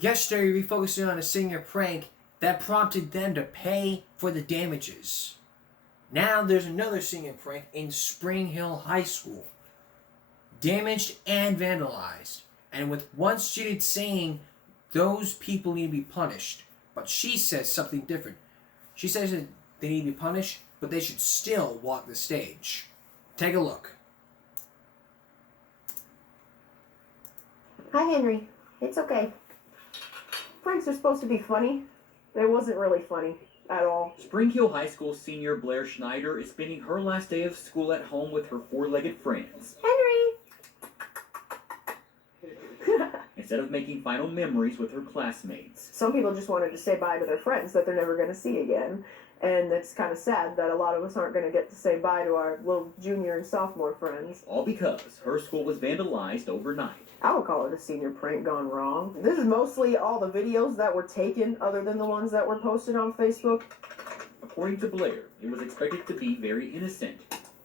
Yesterday, we focused on a senior prank that prompted them to pay for the damages. Now there's another senior prank in Spring Hill High School. Damaged and vandalized. And with one student saying those people need to be punished. But she says something different. She says that they need to be punished, but they should still walk the stage. Take a look. Hi, Henry. It's okay. Pranks are supposed to be funny. It wasn't really funny at all. Spring Hill High School senior Blair Schneider is spending her last day of school at home with her four-legged friends. Henry! Instead of making final memories with her classmates. Some people just wanted to say bye to their friends that they're never going to see again. And it's kind of sad that a lot of us aren't going to get to say bye to our little junior and sophomore friends. All because her school was vandalized overnight. I would call it a senior prank gone wrong. This is mostly all the videos that were taken other than the ones that were posted on Facebook. According to Blair, it was expected to be very innocent.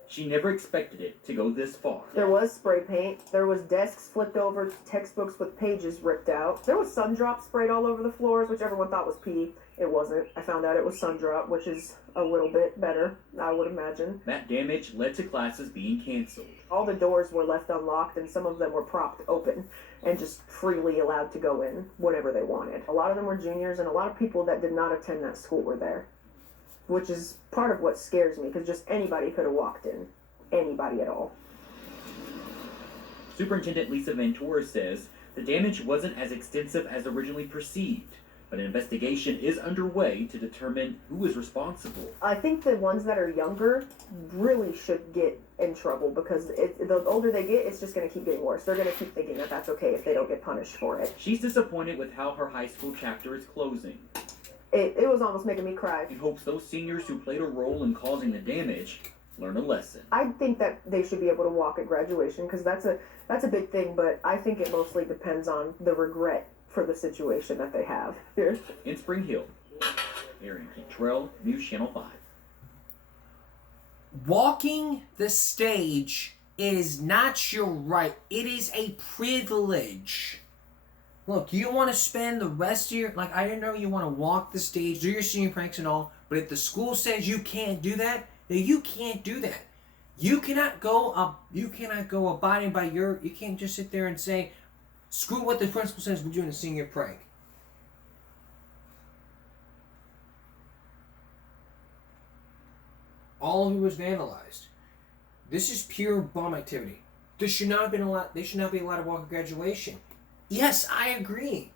She never expected it to go this far. There was spray paint. There was desks flipped over, textbooks with pages ripped out. There was sun drops sprayed all over the floors, which everyone thought was pee. It wasn't. I found out it was sun drop, which is a little bit better, I would imagine. That damage led to classes being canceled. All the doors were left unlocked, and some of them were propped open and just freely allowed to go in whenever they wanted. A lot of them were juniors, and a lot of people that did not attend that school were there, which is part of what scares me, because just anybody could have walked in. Anybody at all. Superintendent Lisa Ventura says the damage wasn't as extensive as originally perceived, but an investigation is underway to determine who is responsible. I think the ones that are younger really should get in trouble, because the older they get, it's just going to keep getting worse. They're going to keep thinking that that's okay if they don't get punished for it. She's disappointed with how her high school chapter is closing. It was almost making me cry. She hopes those seniors who played a role in causing the damage learn a lesson. I think that they should be able to walk at graduation, because that's a big thing, but I think it mostly depends on the regret for the situation that they have. Here. In Spring Hill, Aaron Terrell, News Channel 5. Walking the stage is not your right. It is a privilege. Look, you want to spend the rest of your... Like, I didn't know you want to walk the stage, do your senior pranks and all, but if the school says you can't do that, then you can't do that. You cannot go abiding by your... You can't just sit there and say, screw what the principal says, we're doing a senior prank. All of it was vandalized. This is pure bum activity. This should not have been allowed. They should not be allowed to walk at graduation. Yes, I agree.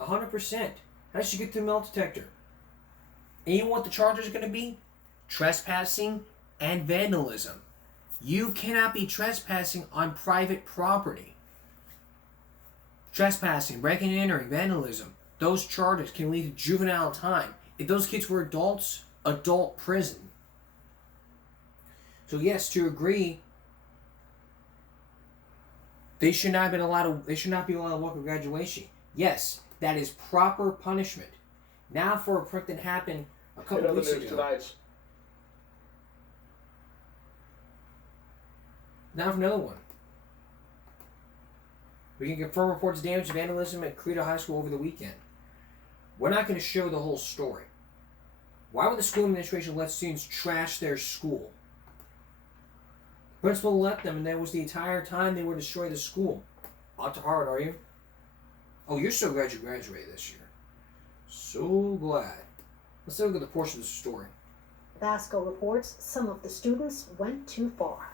100%. How should you get through the metal detector? And you know what the charges are going to be? Trespassing and vandalism. You cannot be trespassing on private property. Trespassing, breaking and entering, vandalism. Those charges can lead to juvenile time. If those kids were adults, adult prison. So yes, to agree, they should not be allowed to walk at graduation. Yes, that is proper punishment. Now for a prank that happened a couple weeks ago. Tonight. Now for another one. We can confirm reports of damage and vandalism at Credo High School over the weekend. We're not going to show the whole story. Why would the school administration let students trash their school? Principal let them, and that was the entire time they were destroying the school. Not too hard, are you? Oh, you're so glad you graduated this year. So glad. Let's look at the portion of the story. Vasco reports some of the students went too far.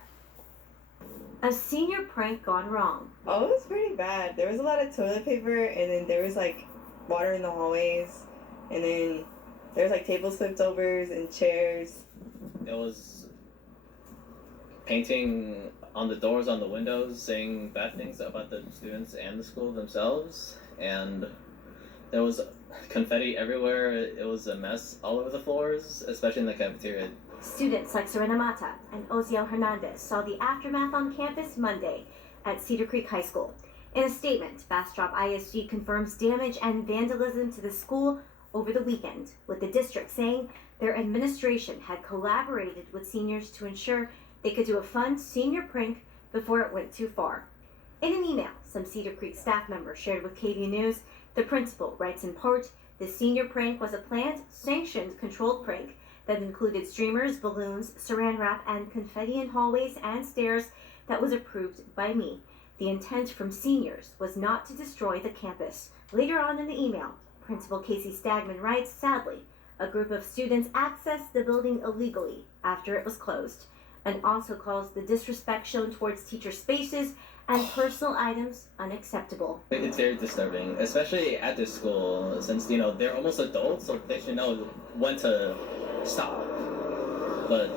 A senior prank gone wrong. Oh, it was pretty bad. There was a lot of toilet paper, and then there was like water in the hallways, and then there was like tables flipped overs and chairs. It was painting on the doors, on the windows, saying bad things about the students and the school themselves, and there was confetti everywhere. It was a mess all over the floors, especially in the cafeteria. Students like Serena Mata and Oziel Hernandez saw the aftermath on campus Monday at Cedar Creek High School. In a statement, Bastrop ISG confirms damage and vandalism to the school over the weekend, with the district saying their administration had collaborated with seniors to ensure they could do a fun senior prank before it went too far. In an email some Cedar Creek staff members shared with KVUE News, the principal writes in part, "The senior prank was a planned, sanctioned, controlled prank that included streamers, balloons, saran wrap, and confetti in hallways and stairs that was approved by me. The intent from seniors was not to destroy the campus." Later on in the email, Principal Casey Stagman writes, "Sadly, a group of students accessed the building illegally after it was closed," and also calls the disrespect shown towards teacher spaces and personal items unacceptable. It's very disturbing, especially at this school, since they're almost adults, so they should know when to stop. But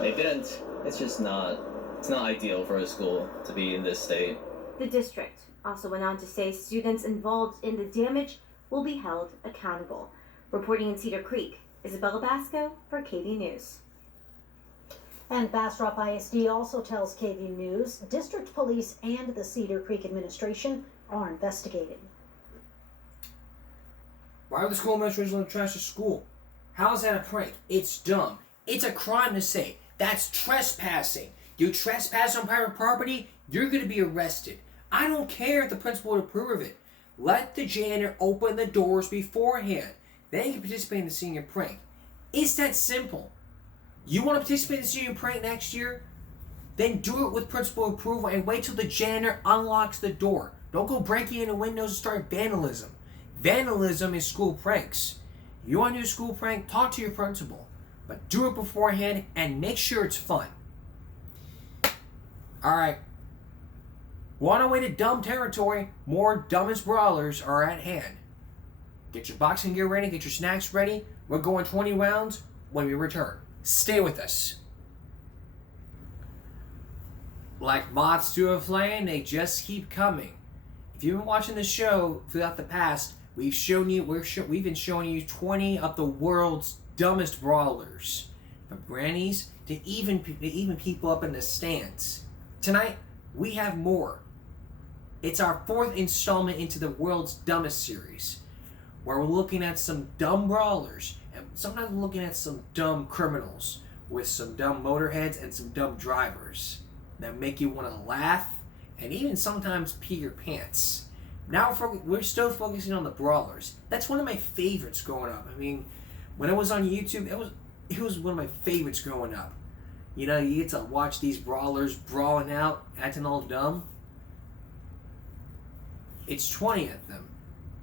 they didn't. It's just not. It's not ideal for a school to be in this state. The district also went on to say students involved in the damage will be held accountable. Reporting in Cedar Creek, Isabella Basco for KVUE News. And Bastrop ISD also tells KVUE News district police and the Cedar Creek administration are investigating. Why would the school administration let them trash the school? How is that a prank? It's dumb. It's a crime to say. That's trespassing. You trespass on private property, you're going to be arrested. I don't care if the principal would approve of it. Let the janitor open the doors beforehand. Then you can participate in the senior prank. It's that simple. You want to participate in the senior prank next year? Then do it with principal approval and wait till the janitor unlocks the door. Don't go breaking into windows and start vandalism. Vandalism is school pranks. You want to do a school prank? Talk to your principal. But do it beforehand and make sure it's fun. Alright. On our way to dumb territory, more dumbest brawlers are at hand. Get your boxing gear ready, get your snacks ready. We're going 20 rounds when we return. Stay with us. Like moths to a flame, they just keep coming. If you've been watching the show throughout the past, we've been showing you 20 of the world's dumbest brawlers, from grannies to even people up in the stands. Tonight, we have more. It's our 4th installment into the world's dumbest series, where we're looking at some dumb brawlers, and sometimes we're looking at some dumb criminals with some dumb motorheads and some dumb drivers that make you want to laugh and even sometimes pee your pants. Now we're still focusing on the brawlers. That's one of my favorites growing up. I mean, when it was on YouTube, it was one of my favorites growing up. You know, you get to watch these brawlers brawling out, acting all dumb. It's 20 of them.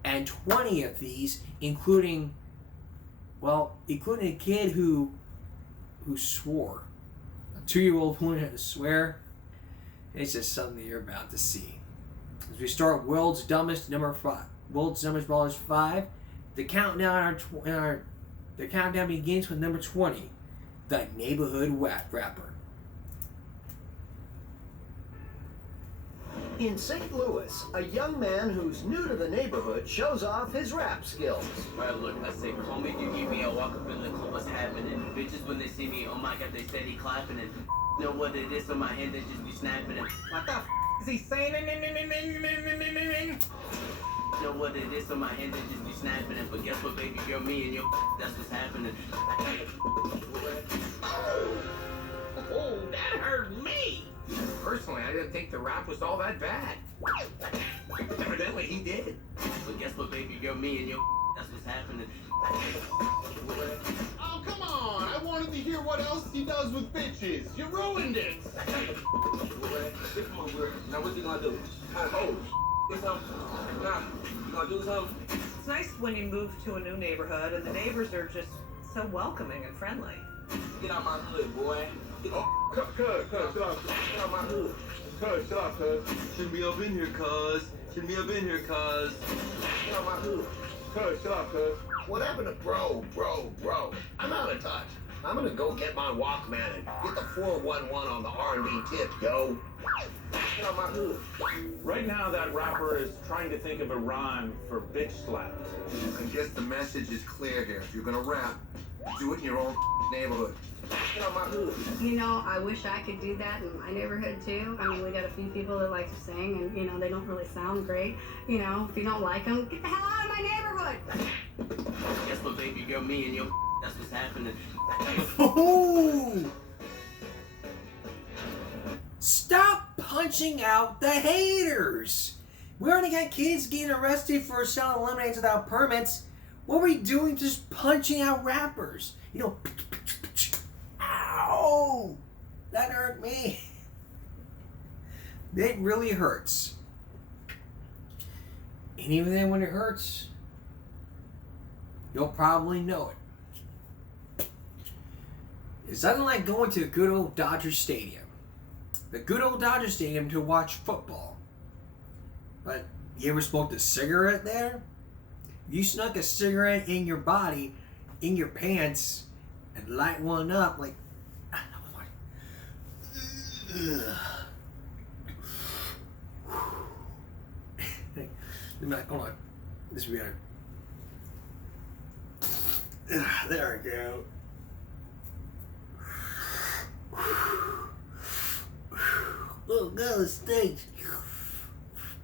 And 20 of these, including a kid who swore. A 2-year-old who learned how to swear. It's just something you're about to see. As we start World's Dumbest Brawlers 5, the countdown begins with number 20, the Neighborhood Rapper. In St. Louis, a young man who's new to the neighborhood shows off his rap skills. Right, look, I say, call me, you give me a walk up in the club, what's happening? Bitches, when they see me, oh my god, they steady clapping and know what it is, so my hand, they just be snapping and what the is he saying? Know what it is, so my hand, they just be snapping it. But guess what, baby girl, me and your that's what's happening. Oh, that hurt me! Personally, I didn't think the rap was all that bad. Evidently, he did. But guess what, baby girl, me and your that's what's happening. Oh, come on! I wanted to hear what else he does with bitches. You ruined it! Come on, girl. Now what you gonna do? Oh, do something? Nah, you gonna do something? It's nice when you move to a new neighborhood and the neighbors are just so welcoming and friendly. Get out my hood, boy. Cuz, chill out. Get out my hood. Cuz, chill out, cuz. Shouldn't be up in here, cuz. Shouldn't be up in here, cuz. Get out my hood. Cuz, chill out, cuz. What happened to bro? I'm out of touch. I'm gonna go get my Walkman and get the 411 on the R&B tip, yo. Get out my hood. Right now, that rapper is trying to think of a rhyme for bitch slapped. I guess the message is clear here. If you're gonna rap, do it in your own neighborhood. Get out my hood. You know, I wish I could do that in my neighborhood too. I mean, we got a few people that like to sing and, you know, they don't really sound great. You know, if you don't like them, get the hell out of my neighborhood. Guess what, baby girl, me and your that's what's happening. Stop punching out the haters. We already got kids getting arrested for selling lemonades without permits. What are we doing just punching out rappers? You know, ow! That hurt me. It really hurts. And even then when it hurts, you'll probably know it. It's nothing like going to the good old Dodger Stadium. The good old Dodger Stadium to watch football. But you ever smoked a cigarette there? You snuck a cigarette in your body, in your pants, and light one up like... Hold on. This will be better. There we go. Little go stage.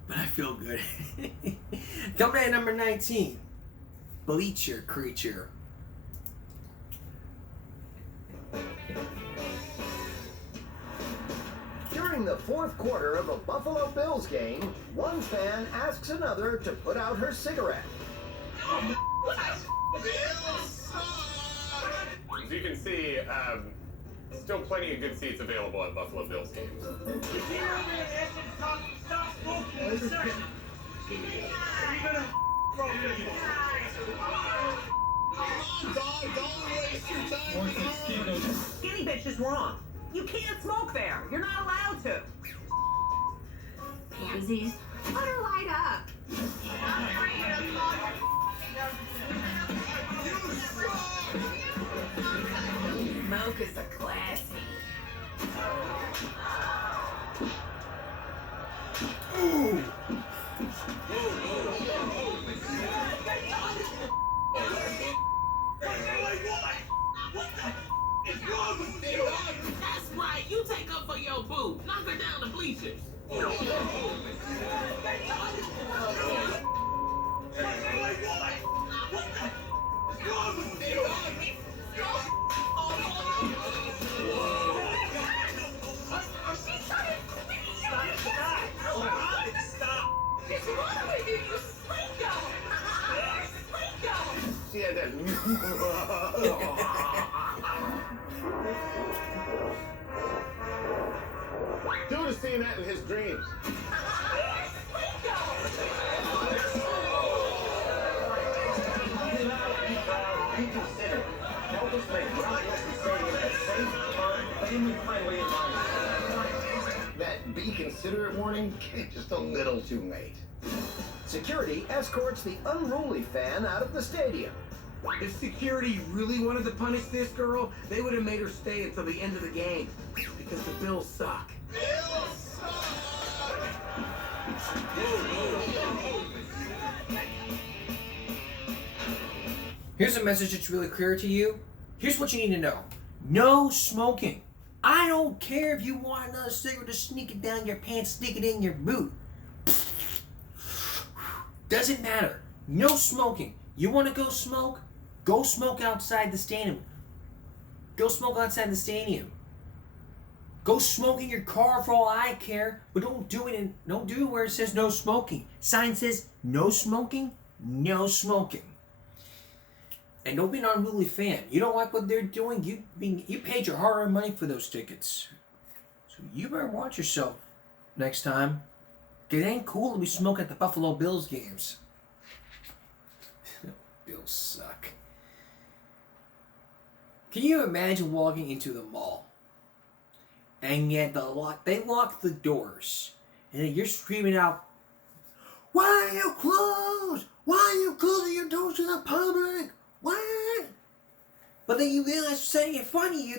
But I feel good. Coming in at number 19. Bleacher Creature. During the fourth quarter of a Buffalo Bills game, one fan asks another to put out her cigarette. As you can see, still plenty of good seats available at Buffalo Bills games. Skinny bitch is wrong. You can't smoke there. You're not allowed to. Pansies. Let her light up. Smoke is a classy. Ooh. That's right. You take up for your boo. Knock her down the bleachers. She had that. Dude is seeing that in his dreams. Reconsider. Help us make Western Stadium a safe, fun, family-friendly environment. That be considerate warning came just a little too late. Security escorts the unruly fan out of the stadium. If security really wanted to punish this girl, they would have made her stay until the end of the game. Because the Bills suck. Here's a message that's really clear to you. Here's what you need to know. No smoking. I don't care if you want another cigarette to sneak it down your pants, stick it in your boot. Doesn't matter. No smoking. You want to go smoke? Go smoke outside the stadium. Go smoke outside the stadium. Go smoke in your car for all I care, but don't do it where it says no smoking. Sign says no smoking, no smoking. And don't be an unruly fan. You don't like what they're doing. You paid your hard-earned money for those tickets. So you better watch yourself next time. It ain't cool to be smoking at the Buffalo Bills games. Bills suck. Can you imagine walking into the mall and yet they lock the doors and then you're screaming out, "Why are you closed? Why are you closing your doors to the public? What?" But then you realize setting in front of you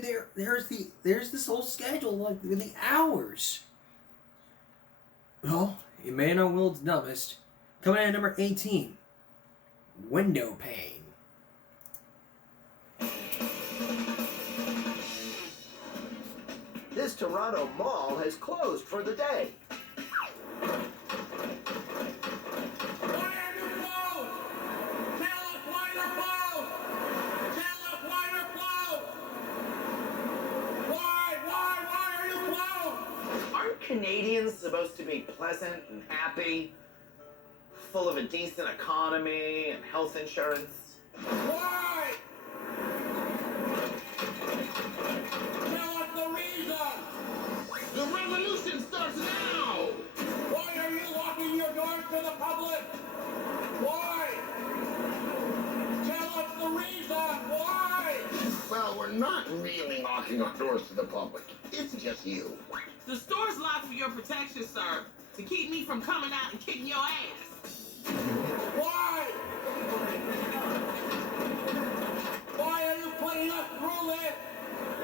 there's this whole schedule like with the hours. Well, you may know world's dumbest. Coming in at number 18. Window pane. This Toronto mall has closed for the day. Aren't Canadians Japan's supposed to be pleasant and happy, full of a decent economy and health insurance. Why? Tell us the reason! The revolution starts now! Why are you locking your doors to the public? Why? Tell us the reason! Why? Well, we're not really locking our doors to the public. It's just you. The store's locked for your protection, sir. To keep me from coming out and kicking your ass. Why? Why are you putting us through this?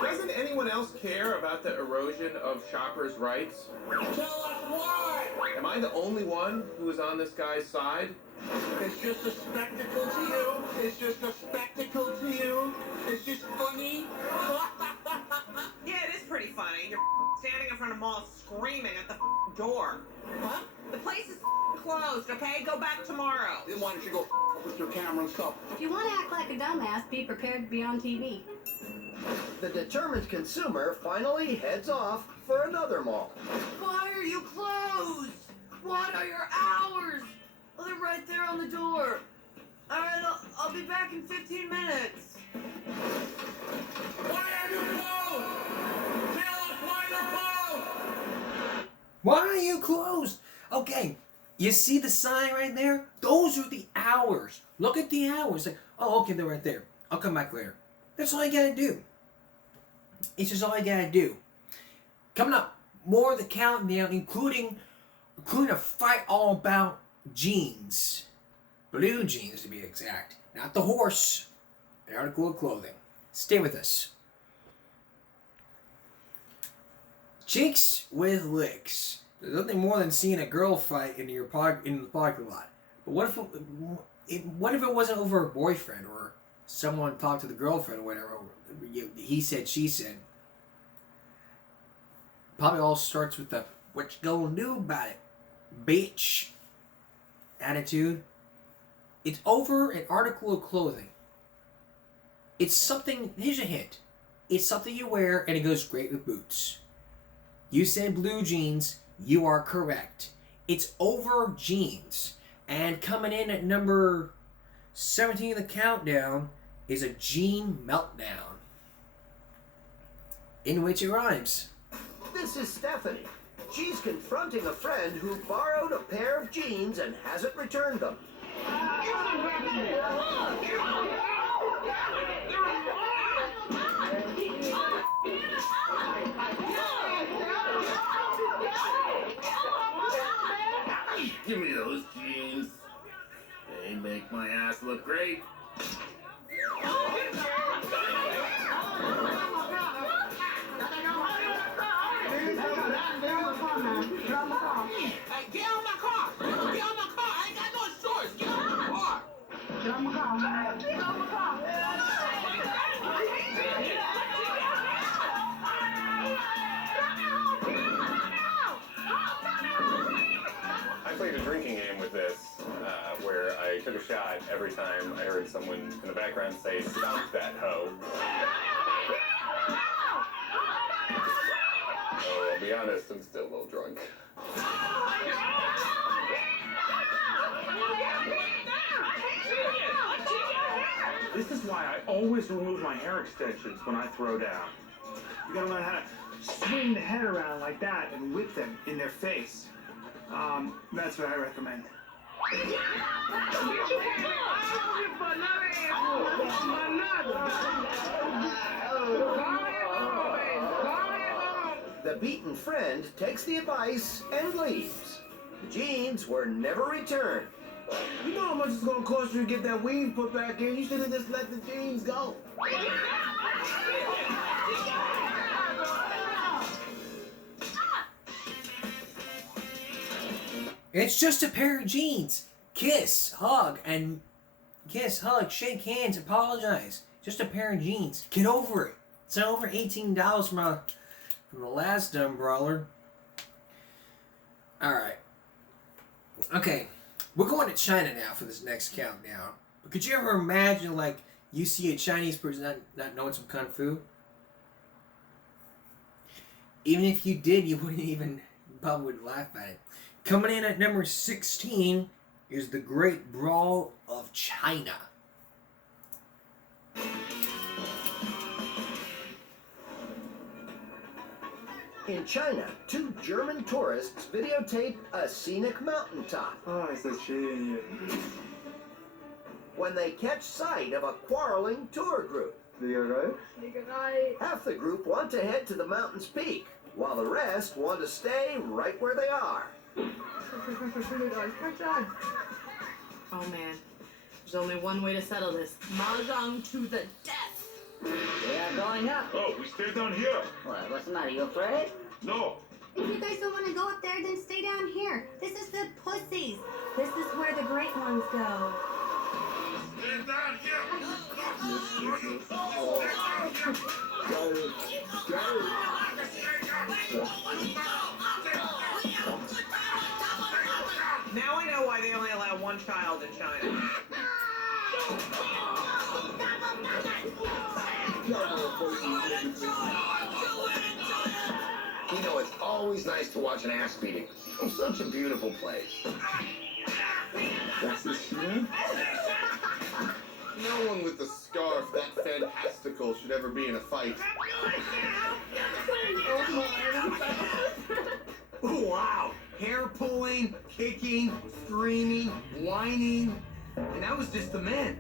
Doesn't anyone else care about the erosion of shoppers' rights? Tell us why! Am I the only one who is on this guy's side? It's just a spectacle to you. It's just a spectacle to you. It's just funny. Yeah, it is pretty funny. You're standing in front of malls screaming at the door. Huh? The place is closed, okay? Go back tomorrow. Then why don't you go with your camera and stuff? If you want to act like a dumbass, be prepared to be on TV. The determined consumer finally heads off for another mall. Why are you closed? What are your hours? Well, they're right there on the door. All right, I'll be back in 15 minutes. Why are you closed? Tell us why you're closed! Why are you closed? Okay, you see the sign right there? Those are the hours. Look at the hours. Like, oh, okay, they're right there. I'll come back later. That's all you gotta do. It's just all you gotta do. Coming up, more of the countdown, including a fight all about jeans. Blue jeans, to be exact. Not the horse. The article of clothing. Stay with us. Chicks with licks. There's nothing more than seeing a girl fight in the parking lot. But what if it wasn't over a boyfriend or someone talked to the girlfriend or whatever? He said, she said. Probably all starts with the "what you gonna do about it, bitch" attitude. It's over an article of clothing. It's something. Here's a hint. It's something you wear and it goes great with boots. You said blue jeans. You are correct. It's over jeans. And coming in at number 17 of the countdown is a jean meltdown, in which it rhymes. This is Stephanie. She's confronting a friend who borrowed a pair of jeans and hasn't returned them. Give me those jeans. They make my ass look great. Hey, get out of my car! Get out of my car! I ain't got no insurance! Get out of my car! Get out of my car! Get out of my car! I played a drinking game with this, where I took a shot every time I heard someone in the background say, "Stop that hoe." So I'll be honest, I'm still a little drunk. This is why I always remove my hair extensions when I throw down. You gotta learn how to swing the head around like that and whip them in their face. That's what I recommend. The beaten friend takes the advice and leaves. The jeans were never returned. You know how much it's gonna cost you to get that weave put back in? You should have just let the jeans go. It's just a pair of jeans. Kiss, hug, shake hands, apologize. Just a pair of jeans. Get over it. It's over $18 from the last dumb brawler. Alright. Okay. We're going to China now for this next countdown. But could you ever imagine, like, you see a Chinese person not knowing some Kung Fu? Even if you did, you wouldn't even probably would laugh at it. Coming in at number 16 is the Great Brawl of China. In China, 2 German tourists videotape a scenic mountaintop. Oh, it's a shit. When they catch sight of a quarreling tour group. Half the group want to head to the mountain's peak, while the rest want to stay right where they are. Oh man, there's only one way to settle this. Mahjong to the death. They are going up. Oh, we stay down here. What? What's the matter? You afraid? No. If you guys don't want to go up there, then stay down here. This is the pussies. This is where the great ones go. Stay down here. Now I know why they only allow one child in China. You know, it's always nice to watch an ass beating. It's such a beautiful place. That's the shit. No one with a scarf that fantastical should ever be in a fight. Wow! Hair pulling, kicking, screaming, whining. And that was just the men.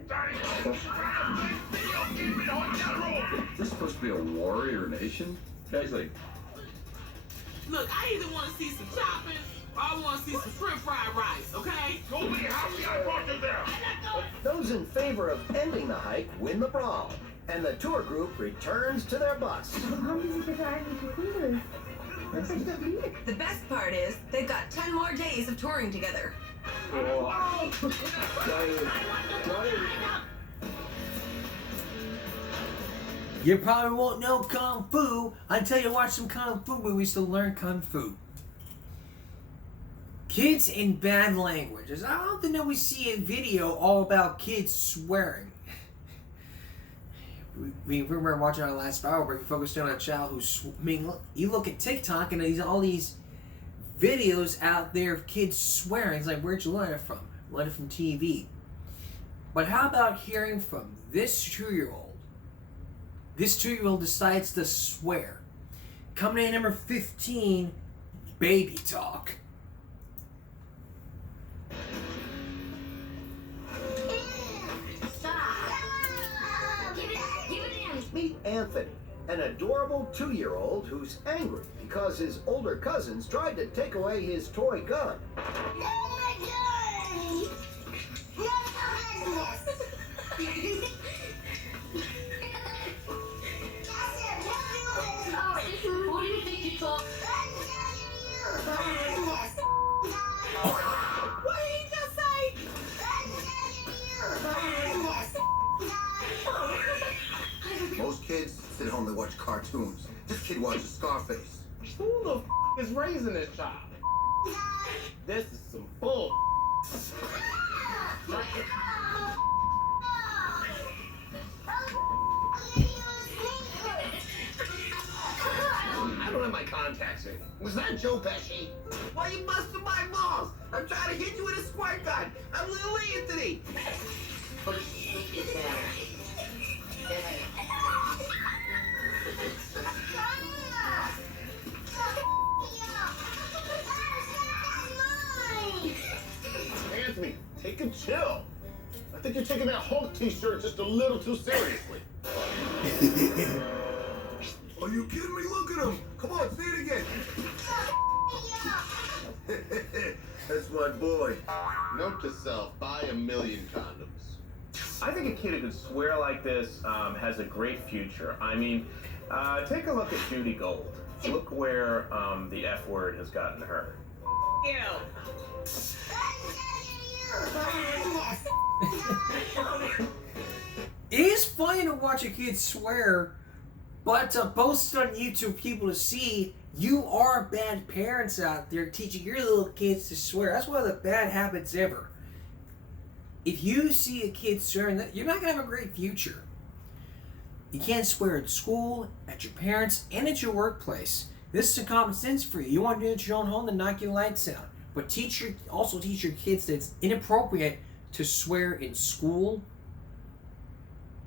Is this supposed to be a warrior nation? Guys, like, Look, I either want to see some chopping or I want to see some shrimp fried rice, okay? Go be happy I brought you there. Those in favor of ending the hike win the brawl, and the tour group returns to their bus. The best part is they've got 10 more days of touring together. You probably won't know Kung Fu until you watch some Kung Fu movies to learn Kung Fu. Kids in bad languages. I often know we see a video all about kids swearing. We remember watching our last Bible break, we focused on a child who's... I mean, you look at TikTok and there's all these videos out there of kids swearing. It's like, where'd you learn it from? Learn it from TV. But how about hearing from this 2-year-old? This 2-year-old decides to swear. Coming in at number 15, Baby Talk. Meet Anthony, an adorable 2-year-old who's angry because his older cousins tried to take away his toy gun. What do you think you talk? What did he just say? Most kids sit home and watch cartoons. This kid watches Scarface. Who the is raising this child? This is some bull. I don't have my contacts in. Was that Joe Pesci? Why you busting my balls? I'm trying to hit you with a squirt gun. I'm Little Anthony. Anthony, take a chill. I think you're taking that Hulk t-shirt just a little too seriously. Are you kidding me? Look at him. Come on, say it again. That's my boy. Note to self, buy 1,000,000 condoms. I think a kid who could swear like this has a great future. I mean, take a look at Judy Gold. Look where the F word has gotten her. Ew. It is funny to watch a kid swear, but to post it on YouTube for people to see, you are bad parents out there teaching your little kids to swear. That's one of the bad habits ever. If you see a kid swearing, you're not going to have a great future. You can't swear at school, at your parents, and at your workplace. This is some common sense for you. You want to do it at your own home, then knock your lights out. But also teach your kids that it's inappropriate to swear in school,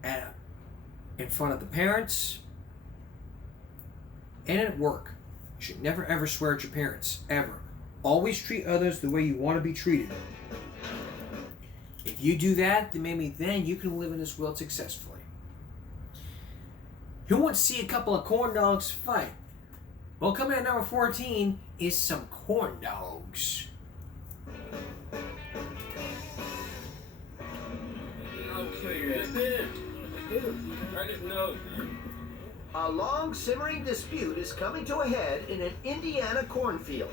in front of the parents, and at work. You should never ever swear at your parents, ever. Always treat others the way you want to be treated. If you do that, then maybe then you can live in this world successfully. Who wants to see a couple of corn dogs fight? Well, coming at number 14 is some corn dogs. A long simmering dispute is coming to a head in an Indiana cornfield.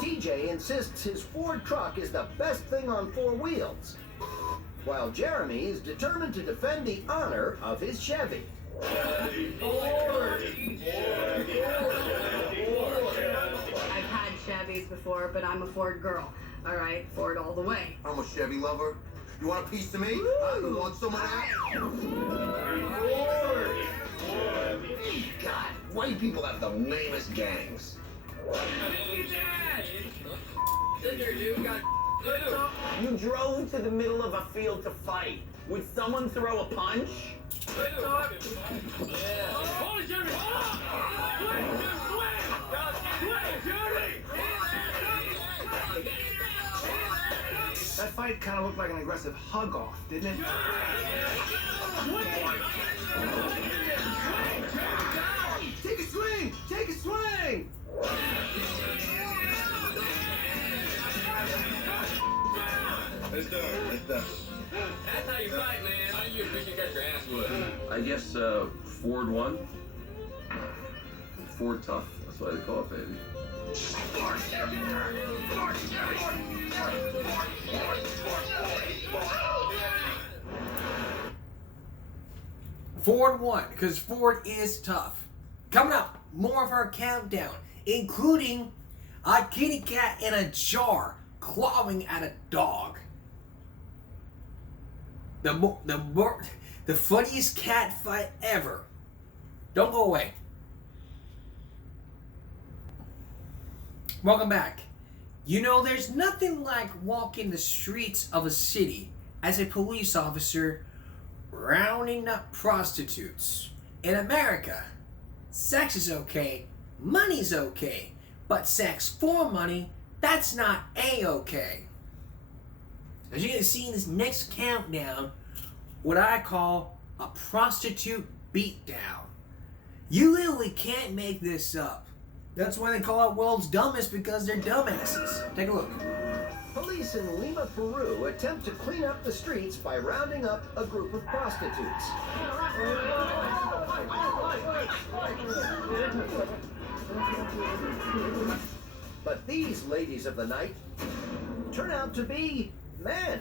TJ insists his Ford truck is the best thing on four wheels, while Jeremy is determined to defend the honor of his Chevy. I've had Chevys before, but I'm a Ford girl. All right, Ford all the way. I'm a Chevy lover. You want a piece of me? I want some of that. God, white people have the lamest gangs. You drove to the middle of a field to fight. Would someone throw a punch? That fight kind of looked like an aggressive hug-off, didn't it? Take a swing! Take a swing! Let's do it. Let's do it. That's how you fight, man. How you think you got your ass whooped? I guess Ford won. Ford tough. That's why they call it, baby. Ford won, because Ford is tough. Coming up, more of our countdown, including a kitty cat in a jar clawing at a dog. The funniest cat fight ever. Don't go away. Welcome back. You know, there's nothing like walking the streets of a city as a police officer rounding up prostitutes. In America, sex is okay, money's okay, but sex for money, that's not A-okay. As you're going to see in this next countdown, what I call a prostitute beatdown. You literally can't make this up. That's why they call it world's dumbest, because they're dumbasses. Take a look. Police in Lima, Peru attempt to clean up the streets by rounding up a group of prostitutes. But these ladies of the night turn out to be men.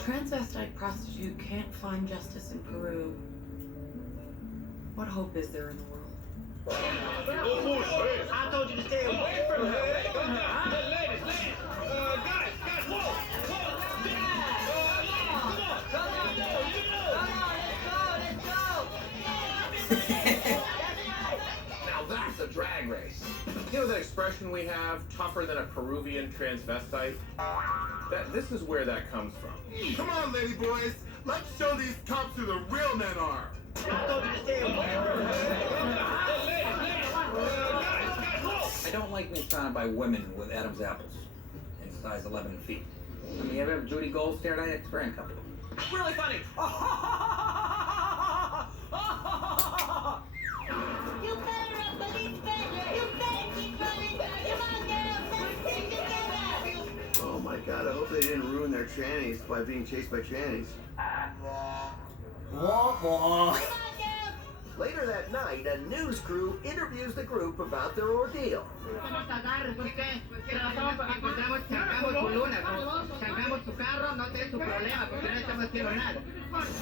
Transvestite prostitute can't find justice in Peru. What hope is there in the world? I told you to stay away from her. Ladies, guys, whoa, Now that's a drag race. You know that expression we have, tougher than a Peruvian transvestite? This is where that comes from. Come on, lady boys. Let's show these cops who the real men are. I don't like being surrounded by women with Adam's apples in size 11 feet. I mean, you ever have Judy Gold stared at it? It's very uncomfortable. Really funny. You better run, police better. You better keep running. Come on, girls, let's stick together. Oh my god, I hope they didn't ruin their trannies by being chased by trannies. Later that night, a news crew interviews the group about their ordeal.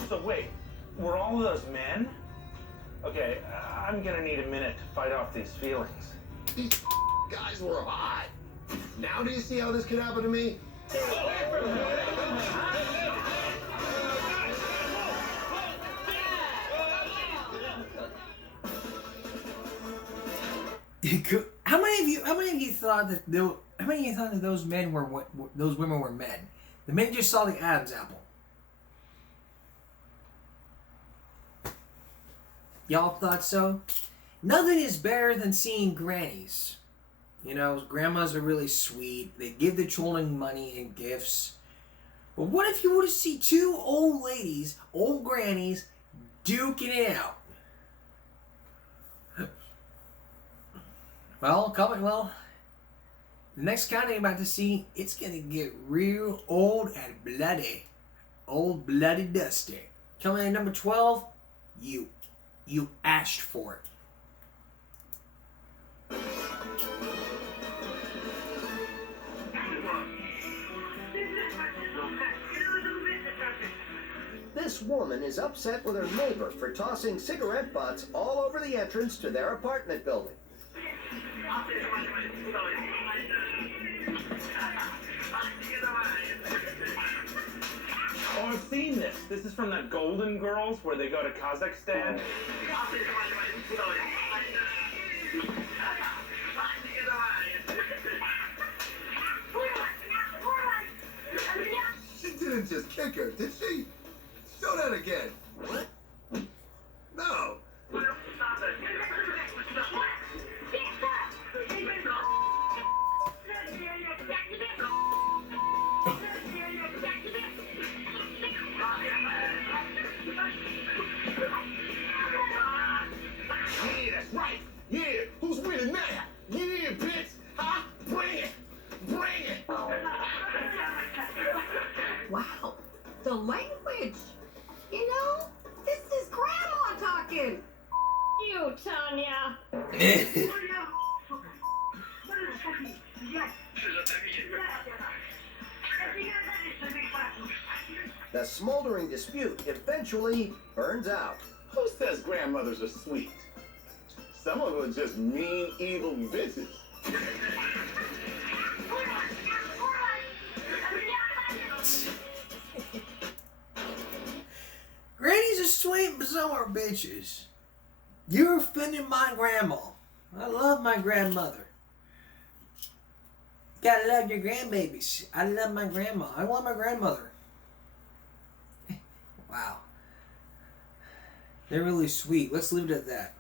So wait, were all of those men? Okay, I'm gonna need a minute to fight off these feelings. These guys were hot. Now do you see how this could happen to me? How many of you thought that those men were those women were men? The men just saw the Adam's apple. Y'all thought so? Nothing is better than seeing grannies. You know, grandmas are really sweet. They give the children money and gifts. But what if you were to see two old ladies, old grannies, duking it out? Well, the next kind you're about to see, it's gonna get real old and bloody. Old bloody dusty. Coming in number 12, you asked for it. This woman is upset with her neighbor for tossing cigarette butts all over the entrance to their apartment building. Oh, I've seen this. This is from that Golden Girls where they go to Kazakhstan. She didn't just kick her, did she? Show that again. No. Yeah, that's right. Yeah, who's winning now? Yeah, bitch. Huh? Bring it. Bring it. Wow, the language. You know, this is Grandma talking. You, Tanya. The smoldering dispute eventually burns out. Who says grandmothers are sweet? Some of them are just mean, evil bitches. Grannies are sweet, but some are bitches. You're offending my grandma. I love my grandmother. Gotta love your grandbabies. I love my grandma. I love my grandmother. Wow. They're really sweet. Let's leave it at that.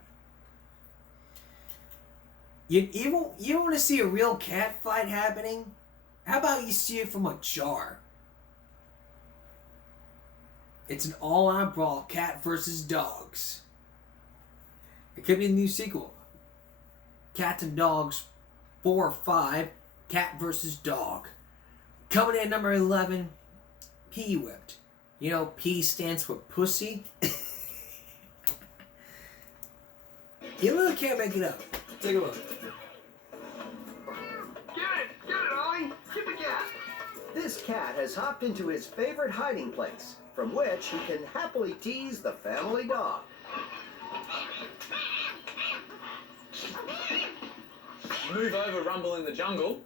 You want to see a real cat fight happening? How about you see it from a jar? It's an all-out brawl, cat versus dogs. It could be a new sequel. Cats and Dogs 4 or 5, Cat versus Dog. Coming in at number 11, P Whipped. You know, P stands for pussy. You really can't make it up. Take a look. Get it, Ollie! Get the cat! This cat has hopped into his favorite hiding place, from which he can happily tease the family dog. Move over, Rumble in the Jungle.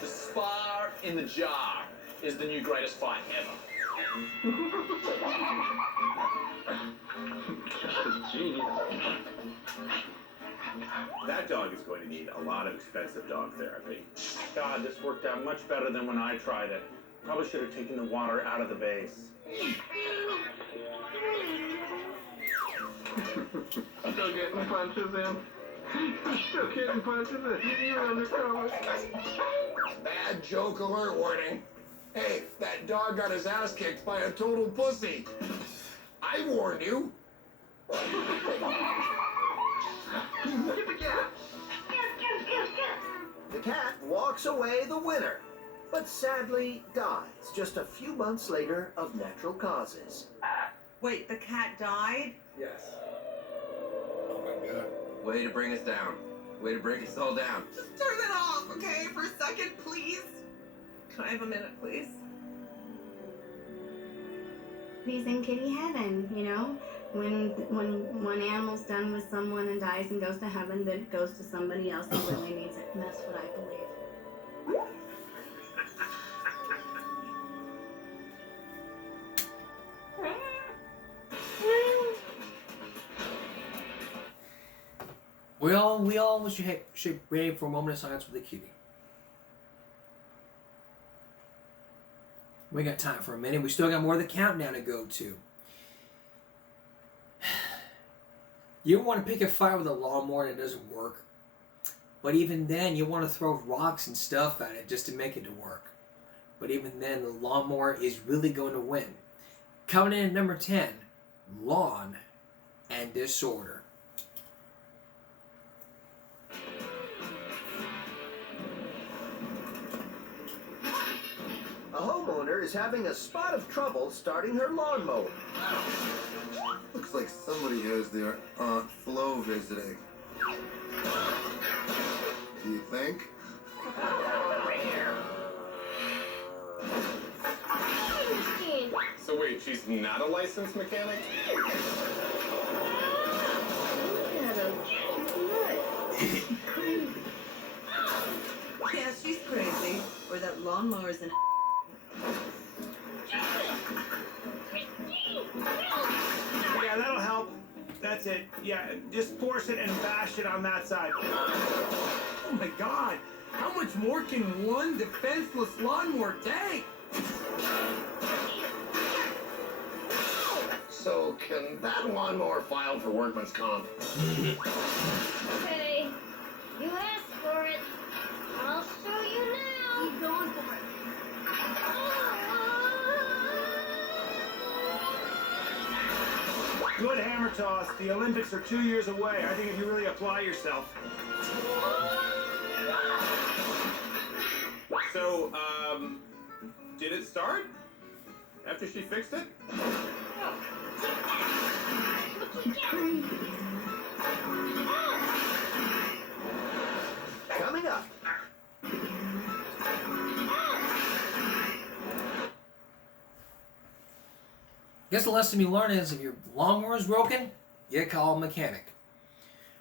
The spar in the jar is the new greatest fight ever. Genius. That dog is going to need a lot of expensive dog therapy. God, this worked out much better than when I tried it. Probably should have taken the water out of the vase. Still getting punches in. Still getting punches in. You're undercover. Bad joke alert warning. Hey, that dog got his ass kicked by a total pussy. I warned you. Get the cat! The cat walks away the winner, but sadly dies just a few months later of natural causes. Wait, the cat died? Yes. Oh my god. Way to bring us down. Way to break us all down. Just turn it off, okay? For a second, please. Can I have a minute, please? He's in kitty heaven, you know? When one animal's done with someone and dies and goes to heaven, then it goes to somebody else who really needs it. And that's what I believe. We all should wait for a moment of silence for the cutie. We got time for a minute. We still got more of the countdown to go to. You want to pick a fight with a lawnmower and it doesn't work. But even then, you want to throw rocks and stuff at it just to make it to work. But even then, the lawnmower is really going to win. Coming in at number 10, Lawn and Disorder. A homeowner is having a spot of trouble starting her lawnmower. Looks like somebody has their Aunt Flo visiting. Do you think? So wait, she's not a licensed mechanic? Yeah, she's crazy. Or that lawnmower's an Yeah, that'll help. That's it. Yeah, just force it and bash it on that side. Oh my god! How much more can one defenseless lawnmower take? So, can that lawnmower file for workman's comp? Okay, you asked for it. I'll show you now. Keep going for it. Good hammer toss. The Olympics are 2 years away. I think if you really apply yourself. So, did it start? After she fixed it? Coming up. Guess the lesson you learn is if your lawnmower is broken, you call a mechanic.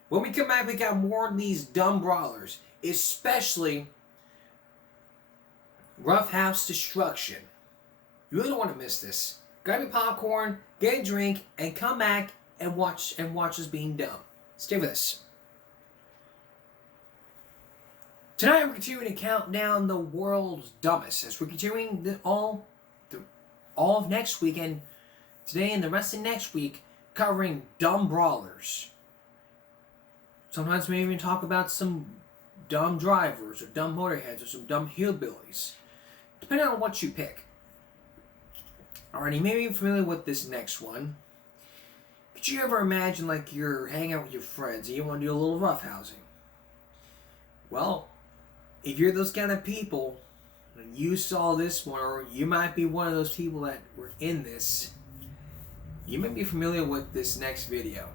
When we come back, we got more of these dumb brawlers, especially Rough House Destruction. You really don't want to miss this. Grab your popcorn, get a drink, and come back and watch us being dumb. Stay with us. Tonight we're continuing to count down the world's dumbest, as we're continuing all of next weekend. Today and the rest of next week, covering dumb brawlers. Sometimes we even talk about some dumb drivers, or dumb motorheads, or some dumb hillbillies. Depending on what you pick. Alright, you may be familiar with this next one. Could you ever imagine like you're hanging out with your friends and you want to do a little roughhousing? Well, if you're those kind of people, and you saw this one, or you might be one of those people that were in this, you may be familiar with this next video.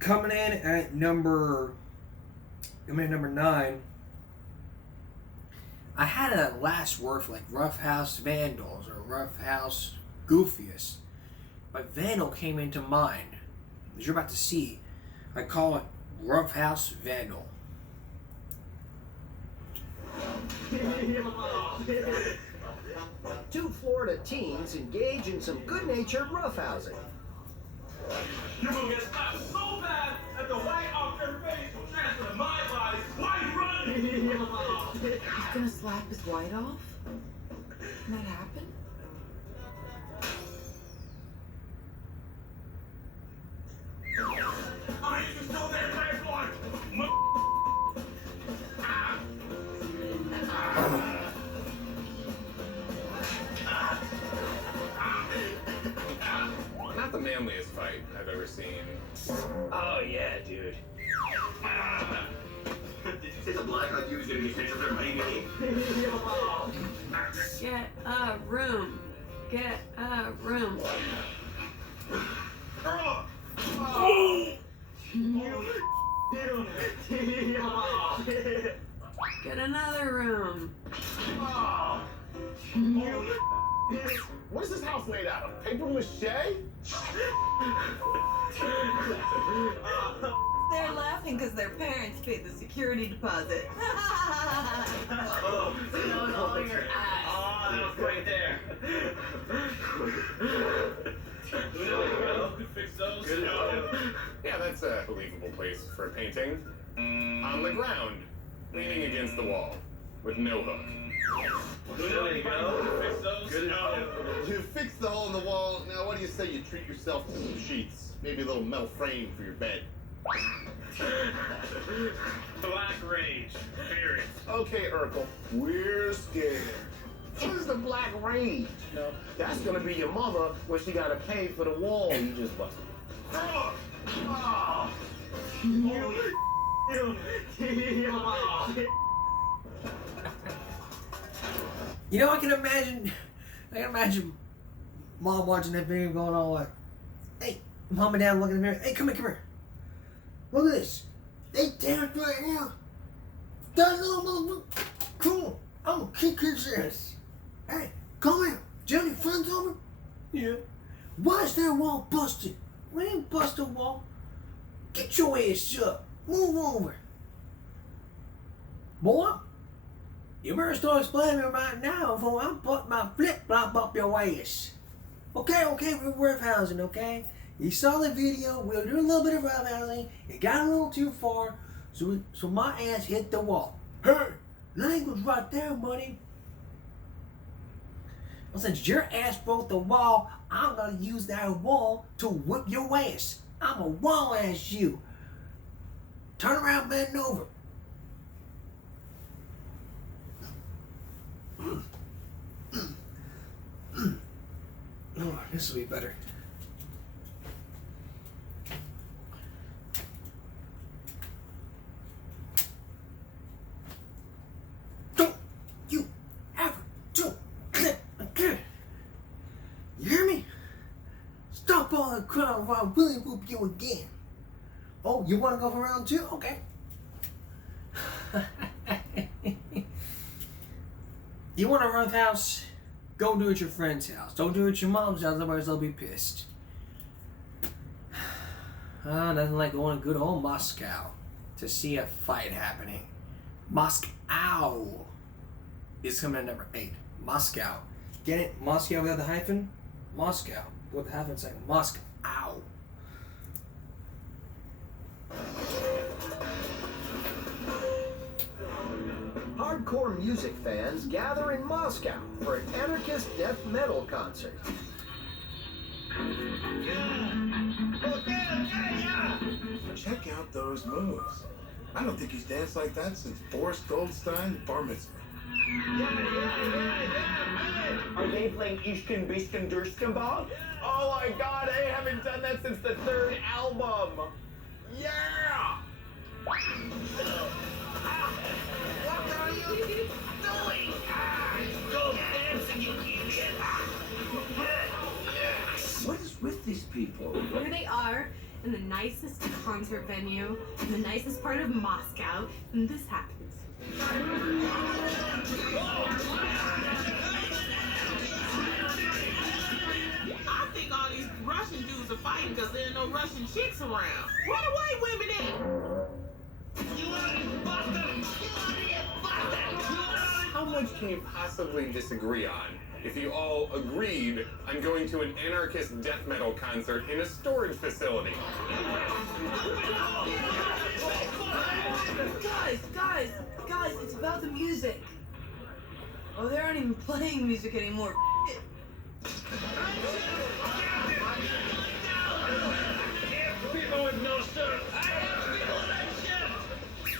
Coming in at number 9, I had a last word for like Rough House Vandals or Rough House Goofiest, but Vandal came into mind. As you're about to see, I call it Rough House Vandal. Two Florida teens engage in some good-natured roughhousing. You're gonna get slapped so bad that the white off your face will transfer to my body. Why you running? He's gonna slap his white off? Can that happen? I mean, you're still there, fast one. Not the manliest fight I've ever seen. Oh yeah, dude. Did you say the blackout dude's gonna get sent to their money game? Get a room. Get a room. Get another room. What is this house made out of? Paper mache? They're laughing because their parents paid the security deposit. Oh, all your eyes. Oh, that was right there. Who could fix those? Yeah, that's a believable place for a painting. On the ground, leaning against the wall, with no hook. There you go. Fix those. Good You fixed the hole in the wall. Now, what do you say you treat yourself to some sheets? Maybe a little metal frame for your bed. Black Rage. Period. Okay, Urkel. We're scared. What is the Black Rage? No, that's gonna be your mother when she gotta pay for the wall you just busted. You know, I can imagine mom watching that video going on like, hey, mom and dad looking in the mirror, hey, come here. Look at this. They danced right now. That little motherfucker. Cool. I'm gonna kick his ass. Hey, come here. Do you have any friends over? Yeah. Why is their wall busted? We didn't bust a wall. Get your ass up. Move over. Boy, you better start explaining right now before I put my flip-flop up your ass. Okay, we're roughhousing, okay? You saw the video, we were doing a little bit of roughhousing, it got a little too far, so my ass hit the wall. Hey, language right there, buddy. Well, since your ass broke the wall, I'm gonna use that wall to whip your ass. I'm a wall ass you. Turn around, bend over. Oh, this will be better. Don't you ever do clip again. You hear me? Stop all the crowd or I'll really whoop you again. Oh, you want to go for round two? Okay. You want a roughhouse? Go do it at your friend's house. Don't do it at your mom's house, otherwise they'll be pissed. Nothing like going to good old Moscow to see a fight happening. Moscow is coming at number 8. Moscow. Get it? Moscow without the hyphen? Moscow. With the hyphen saying Moscow. Hardcore music fans gather in Moscow for an anarchist death metal concert. Check out those moves. I don't think he's danced like that since Boris Goldstein's bar mitzvah. Are they playing Ishkin Bishkin Durskin Ball? Oh my god, I haven't done that since the 3rd album. Yeah! What are you doing? Go dancing, you idiot! What is with these people? Here they are in the nicest concert venue, in the nicest part of Moscow, and this happens. I think all these Russian dudes are fighting because there are no Russian chicks around. Where the white women at? How much can you possibly disagree on if you all agreed on going to an anarchist death metal concert in a storage facility? Guys, it's about the music. Oh, they aren't even playing music anymore. People with no shirt.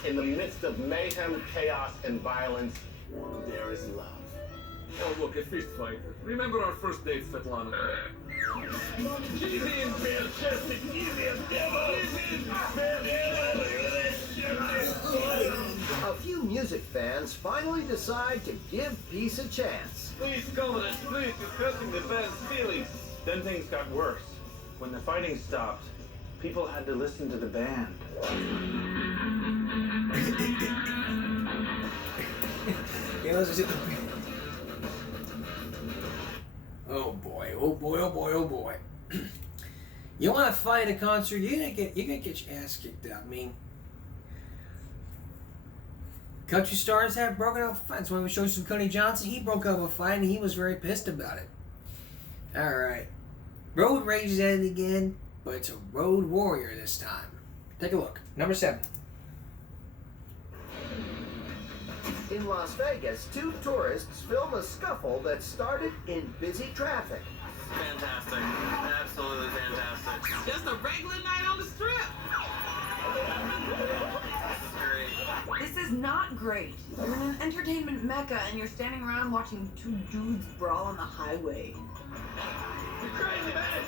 In the midst of mayhem, chaos, and violence, there is love. Oh, look, a fist fight. Remember our first date, Svetlana? Easy and bare-chested, easy and devil. A few music fans finally decide to give peace a chance. Please, Covenant, please, you're hurting the band's feelings. Then things got worse. When the fighting stopped, people had to listen to the band. Oh boy, oh boy, oh boy, oh boy. You want to fight a concert, you're gonna get your ass kicked out. I mean, country stars have broken up fights. When we showed some Coney Johnson, he broke up a fight and he was very pissed about it. Alright. Road rage is at it again. but it's a road warrior this time. Take a look. Number 7. In Las Vegas, 2 tourists film a scuffle that started in busy traffic. Fantastic. Absolutely fantastic. Just a regular night on the strip. This is not great. You're in an entertainment mecca and you're standing around watching 2 dudes brawl on the highway. You're crazy, man!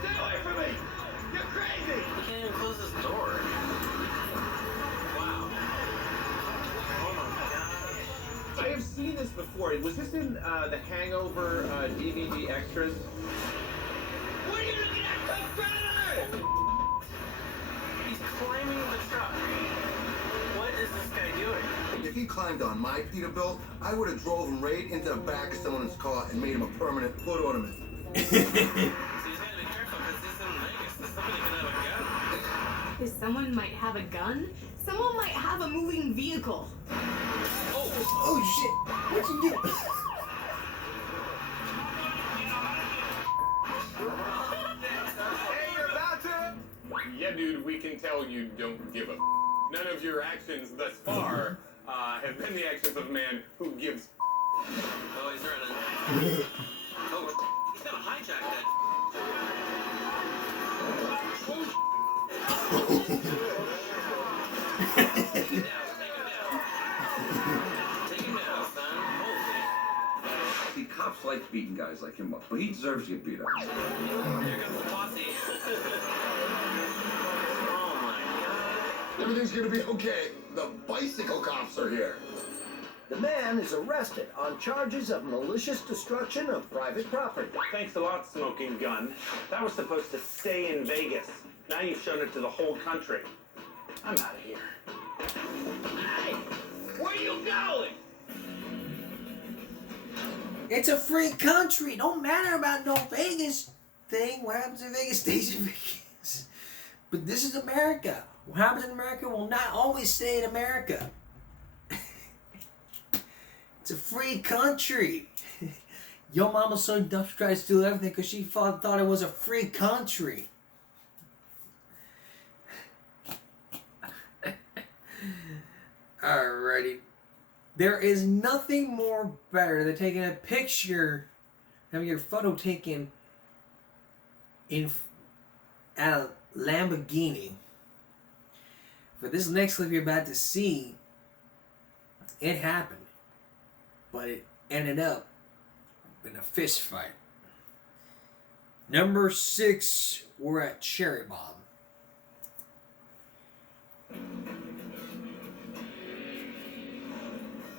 Stay away from me! You're crazy! You can't even close this door. Wow. Oh my god. I have seen this before. Was this in the Hangover DVD extras? What are you looking at, Coke Brother? He's climbing the truck. What is this guy doing? If he climbed on my Peterbilt, I would have drove him right into the back of someone's car and made him a permanent hood ornament. So he's gotta be careful because this is in Vegas. Somebody could have a gun. Because someone might have a gun? Someone might have a moving vehicle. Oh shit! What'd you do? Hey, you're about to? Yeah, dude, we can tell you don't give a None of your actions thus far have been the actions of a man who gives Oh, he's running. Oh, he's gonna hijack that. Take him down, son. Holy. See, cops like beating guys like him up, but he deserves to get beat up. Here comes the posse. Oh my god. Everything's gonna be okay. The bicycle cops are here. The man is arrested on charges of malicious destruction of private property. Thanks a lot, Smoking Gun. That was supposed to stay in Vegas. Now you've shown it to the whole country. I'm out of here. Hey, where you going? It's a free country. Don't matter about no Vegas thing. What happens in Vegas stays in Vegas. But this is America. What happens in America will not always stay in America. It's a free country. Your mama's so dumb to try to steal everything because she thought it was a free country. Alrighty. There is nothing more better than taking a picture, having your photo taken at a Lamborghini. For this next clip you're about to see, it happened, but it ended up in a fist fight. Number 6, we're at Cherry Bomb.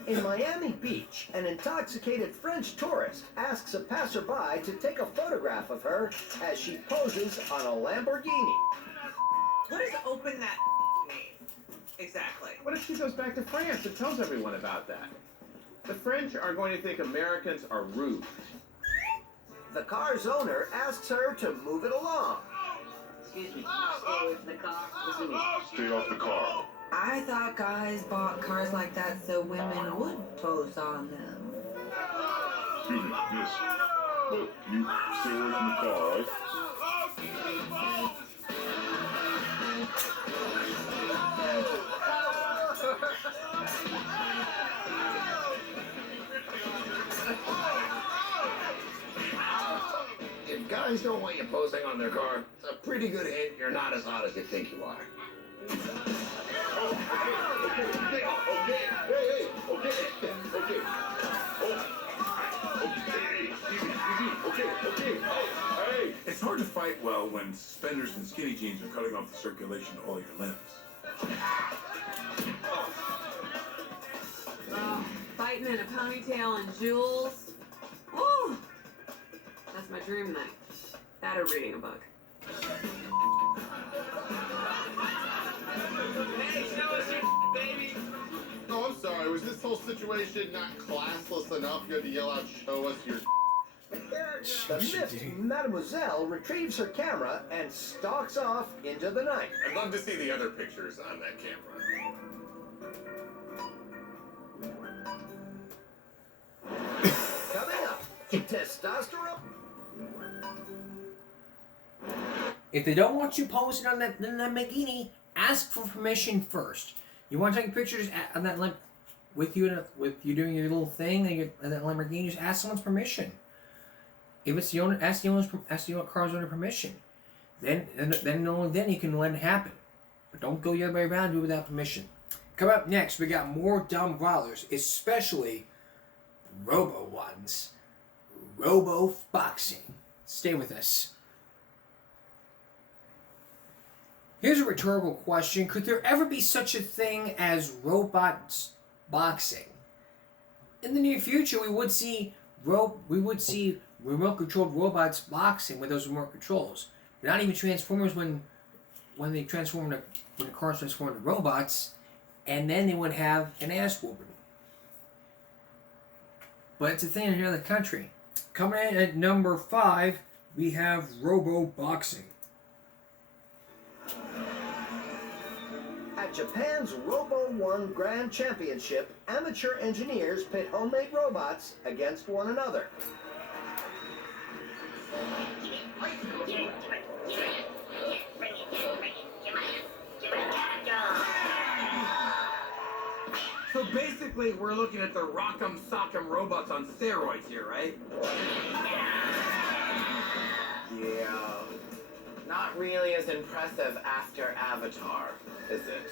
In Miami Beach, an intoxicated French tourist asks a passerby to take a photograph of her as she poses on a Lamborghini. What does open that mean? Exactly. What if she goes back to France and tells everyone about that? The French are going to think Americans are rude. The car's owner asks her to move it along. Excuse me. Stay away from the car. Listen to me. Stay off the car. I thought guys bought cars like that so women would pose on them. Excuse me, miss. Look, you stay away from the car, right? If guys don't want you posing on their car, it's a pretty good hint you're not as hot as you think you are. It's hard to fight well when suspenders and skinny jeans are cutting off the circulation to all your limbs. Fighting in a ponytail and jewels. Woo! That's my dream night. That or reading a book. Hey, show us your baby. Oh, I'm sorry. Was this whole situation not classless enough? You had to yell out, "Show us your." The miffed Mademoiselle retrieves her camera and stalks off into the night. I'd love to see the other pictures on that camera. Coming up, testosterone. If they don't want you posted on that Lamborghini, ask for permission first. You want to take pictures on that with you doing your little thing and that Lamborghini? Just ask someone's permission. If it's the owner, ask the car's owner permission. Then only then you can let it happen. But don't go the other way around and do it without permission. Coming up next, we got more dumb brawlers, especially robo ones. Robo boxing. Stay with us. Here's a rhetorical question. Could there ever be such a thing as robots boxing? In the near future, we would see remote-controlled robots boxing with those remote controls. But not even Transformers when the cars transform into robots, and then they would have an ass whooping. But it's a thing in another country. Coming in at number 5, we have robo boxing. At Japan's Robo One Grand Championship, amateur engineers pit homemade robots against one another. So basically, we're looking at the Rock'em Sock'em robots on steroids here, right? Yeah. Not really as impressive after Avatar, is it?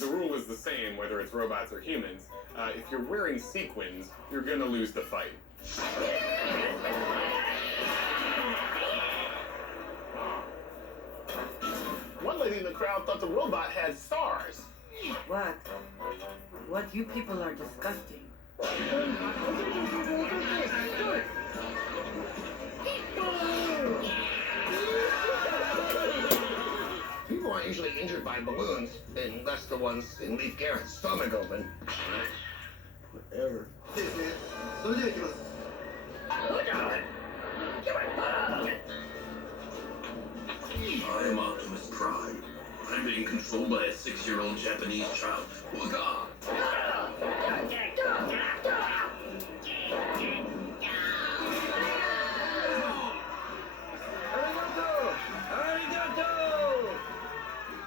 The rule is the same whether it's robots or humans. If you're wearing sequins, you're gonna lose the fight. One lady in the crowd thought the robot had SARS. What? What you people are disgusting. People aren't usually injured by balloons, unless the ones in Leif Garrett's stomach open. Whatever. I am Optimus Prime. I'm being controlled by a 6-year-old Japanese child. Waka!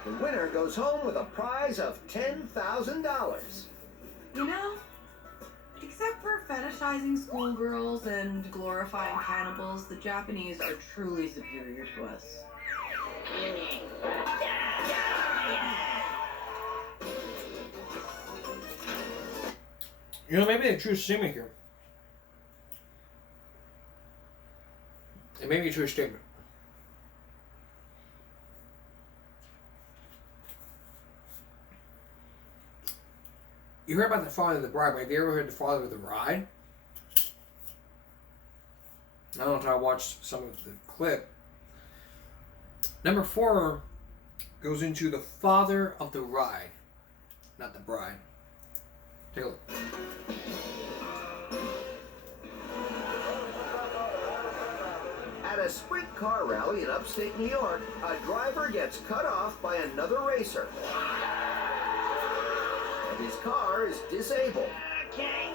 The winner goes home with a prize of $10,000. You know, except for fetishizing schoolgirls and glorifying cannibals, the Japanese are truly superior to us. You know, maybe a true statement here. It may be a true statement. You heard about the father of the bride, but have you ever heard the father of the bride? I don't know if I watched some of the clip. Number 4 goes into the father of the ride, not the bride. Take a look. At a sprint car rally in upstate New York, a driver gets cut off by another racer. And his car is disabled. Okay,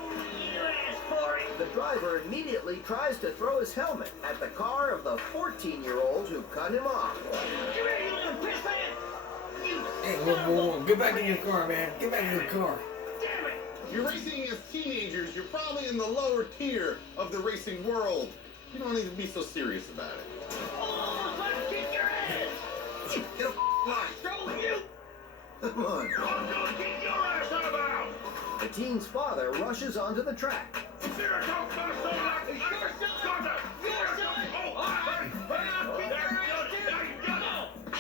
you asked for it. The driver immediately tries to throw his helmet at the car of the 14-year-old who cut him off. You ready, you little piss man? Hey, whoa. Get back in your car, man. Get back in your car. Damn it! You're racing against teenagers. You're probably in the lower tier of the racing world. You don't need to be so serious about it. Oh, let's kick your ass! Get a line. Show you! Come on. I'm gonna kick your ass out of bounds! The teen's father rushes onto the track.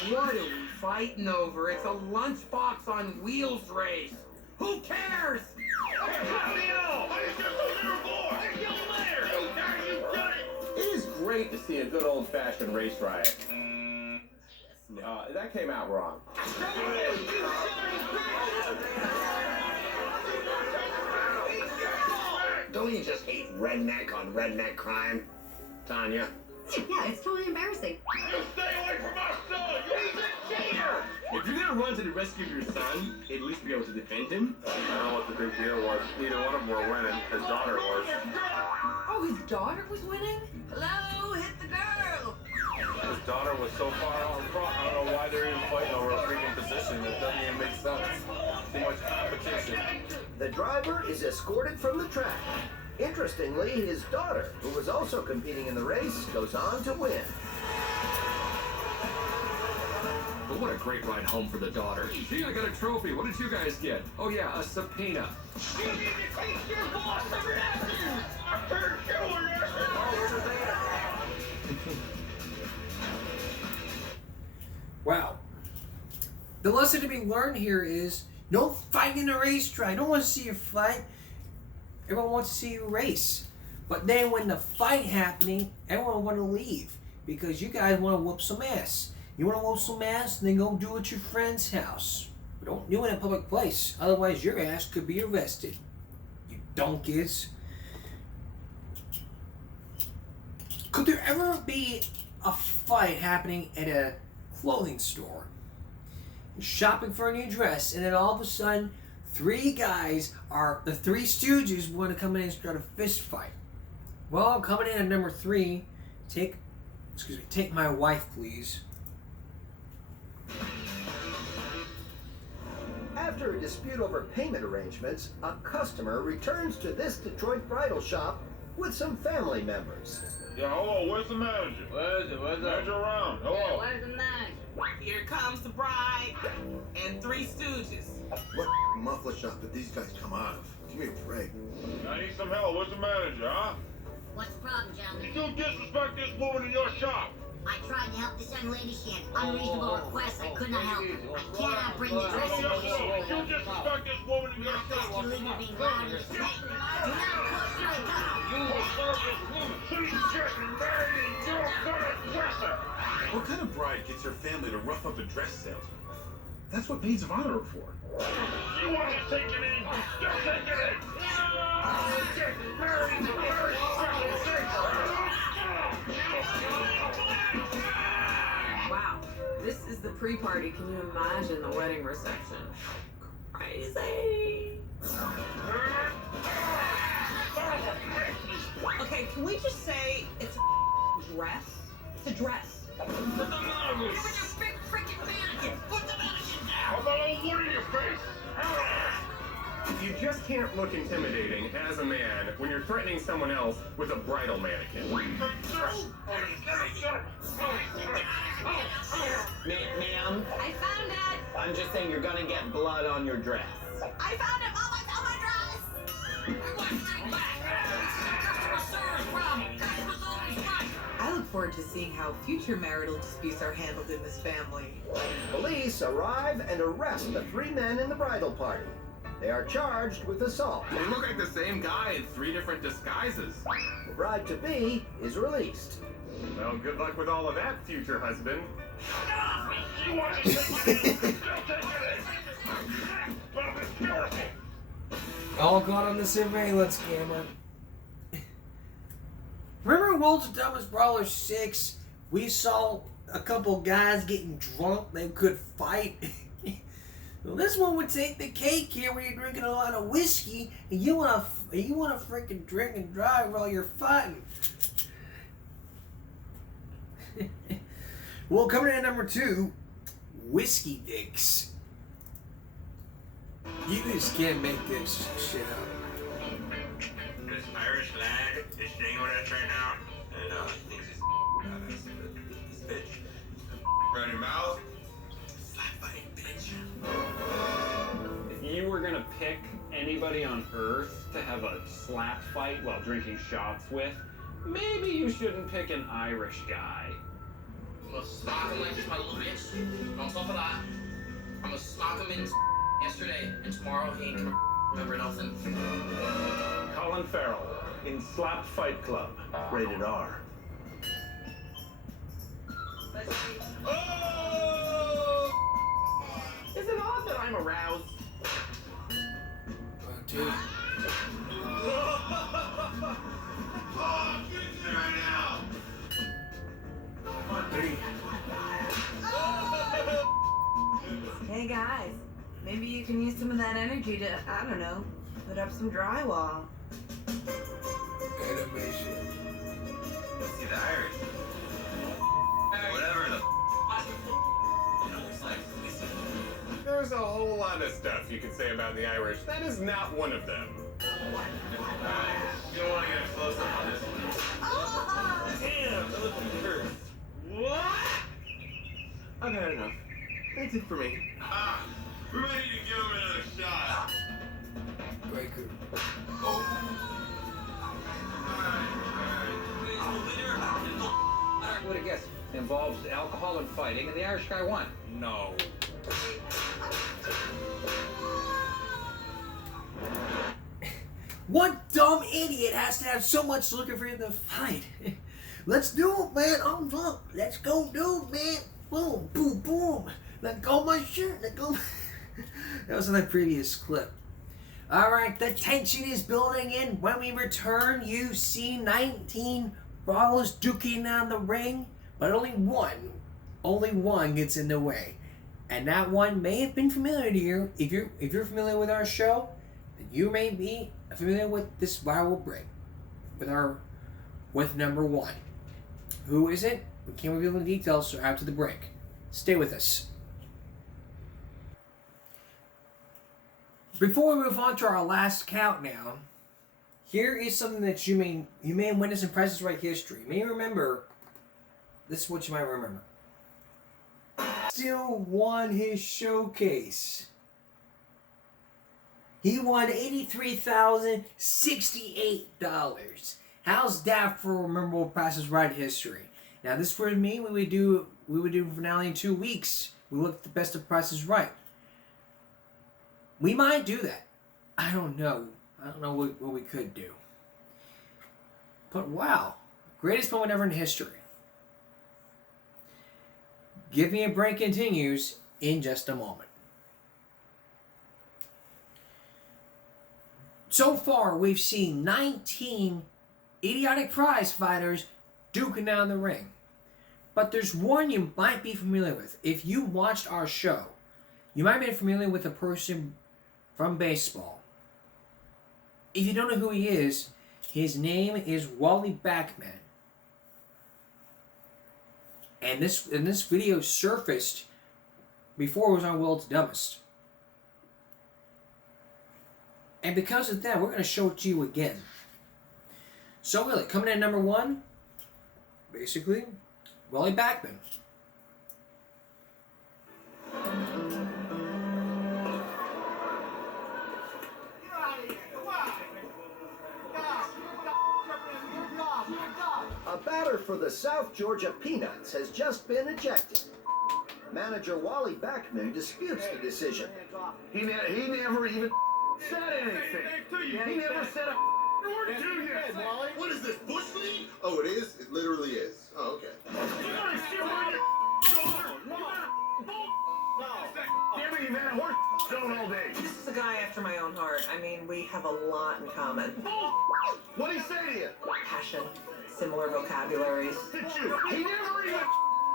What are we fighting over? It's a lunchbox on wheels race. Who cares? It is great to see a good old-fashioned race riot. That came out wrong. Don't you just hate redneck on redneck crime, Tanya? Yeah, it's totally embarrassing. You stay away from my son! He's a cheater! If you're gonna run to the rescue of your son, at least be able to defend him. I don't know what the big deal was. Neither one of them were winning. His daughter was. Oh, his daughter was winning? Hello, hit the girl! his daughter was so far out front. I don't know why they're even fighting over a freaking position. That doesn't even make sense. Too much competition. The driver is escorted from the track. Interestingly, his daughter, who was also competing in the race, goes on to win. But what a great ride home for the daughter. Gee, I got a trophy. What did you guys get? Oh yeah, a subpoena. You need to take your boss over there. I heard you were there. Wow. The lesson to be learned here is no fighting in a racetrack. I don't want to see you fight. Everyone wants to see you race. But then when the fight happening, everyone want to leave because you guys want to whoop some ass. You want to whoop some ass, then go do it at your friend's house. But don't do it in a public place. Otherwise, your ass could be arrested. You donkeys. Could there ever be a fight happening at a clothing store? You're shopping for a new dress, and then all of a sudden, three guys are the Three Stooges want to come in and start a fist fight. Well, coming in at number 3, take my wife, please. After a dispute over payment arrangements, a customer returns to this Detroit bridal shop with some family members. Yeah, hello, where's the manager? Where's the manager around? Hello. Where's the manager? Here comes the bride and Three Stooges. What muffler shop did these guys come out of? Give me a break. I need some help. Where's the manager, huh? What's the problem, gentlemen? You disrespect this woman in your shop. I tried to help this young lady. She had unreasonable requests. I could not help her. I cannot bring the dress in this. You disrespect this woman in your shop. You're legally being loud in this way. Do not approach my customer. You will serve this woman. She's getting married and you're gonna dress her. What kind of bride gets her family to rough up a dress salesman? That's what maids of honor are for. You want to take it in? Just take it in. You're getting married to very special things. Wow, this is the pre-party. Can you imagine the wedding reception? Crazy. Okay, can we just say it's a dress? It's a dress. Put the mannequin. You're with your big freaking mannequin. Put the mannequin down. How about a wood in your face? You just can't look intimidating as a man when you're threatening someone else with a bridal mannequin. Ma'am, I found it. I'm just saying you're gonna get blood on your dress. I found it. Mom, I found my dress. I look forward to seeing how future marital disputes are handled in this family. Police arrive and arrest the 3 men in the bridal party. They are charged with assault. They look like the same guy in 3 different disguises. The bride-to-be is released. Well, good luck with all of that, future husband. You want to take it in? Don't take it in. But it's beautiful. All caught on the surveillance camera. Remember World's Dumbest Brawler 6? We saw a couple guys getting drunk. They could fight. Well, this one would take the cake here when you're drinking a lot of whiskey and you wanna freaking drink and drive while you're fighting. Well, coming in at number 2, Whiskey Dicks. You just can't make this shit up. This Irish lad is staying with us right now, and he thinks he's badass. This bitch, run your mouth, flat fighting bitch. If you were gonna pick anybody on Earth to have a slap fight while drinking shots with, maybe you shouldn't pick an Irish guy. I'm gonna smock him like he's my little bitch. On top of that, I'm gonna smock him in yesterday, and tomorrow he ain't gonna remember nothing. Colin Farrell in Slap Fight Club, rated R. Is it odd that I'm aroused? Dude. Hey guys, maybe you can use some of that energy to, I don't know, put up some drywall. Animation. See the Irish. What There's a whole lot of stuff you could say about the Irish. That is not one of them. You don't want to get a close up on this one. Damn, that looks hurt. What? I've had enough. That's it for me. Ah, we're ready to give him another shot. Breaker. Would have guessed. Involves alcohol and fighting, and the Irish guy won. No. What dumb idiot has to have so much looking for him to fight? Let's do it, man. I'm drunk. Let's go do it, man. Boom, boom, boom. Let go of my shirt. Let go. That was in the previous clip. Alright, the tension is building in. When we return, you see 19 brawlers duking down the ring, but only one gets in the way. And that one may have been familiar to you. If you're familiar with our show, then you may be familiar with this viral break with number one. Who is it? We can't reveal the details, so after the break. Stay with us. Before we move on to our last countdown, here is something that you may witness in Price is Right history. You may remember, this is what you might remember. Still won his showcase. He won $83,068. How's that for memorable Price is Right history? Now this would mean we would do a finale in 2 weeks. We look at the best of Price is Right. We might do that. I don't know. I don't know what we could do. But wow, greatest moment ever in history. Give Me a Break continues in just a moment. So far, we've seen 19 idiotic prize fighters duking down the ring. But there's one you might be familiar with. If you watched our show, you might be familiar with a person from baseball. If you don't know who he is, his name is Wally Backman. And this video surfaced before it was on World's Dumbest. And because of that, we're going to show it to you again. So really, coming in at number one, basically, Wally Backman. A batter for the South Georgia Peanuts has just been ejected. Manager Wally Backman disputes the decision. He never even said anything. He never said a word to you. What is this, Bush League? Oh, it is? It literally is. Oh, okay. Damn it, you've had a horse shown all day. This is a guy after my own heart. I mean, we have a lot in common. What'd he say to you? Passion, similar vocabularies. Did you? He never even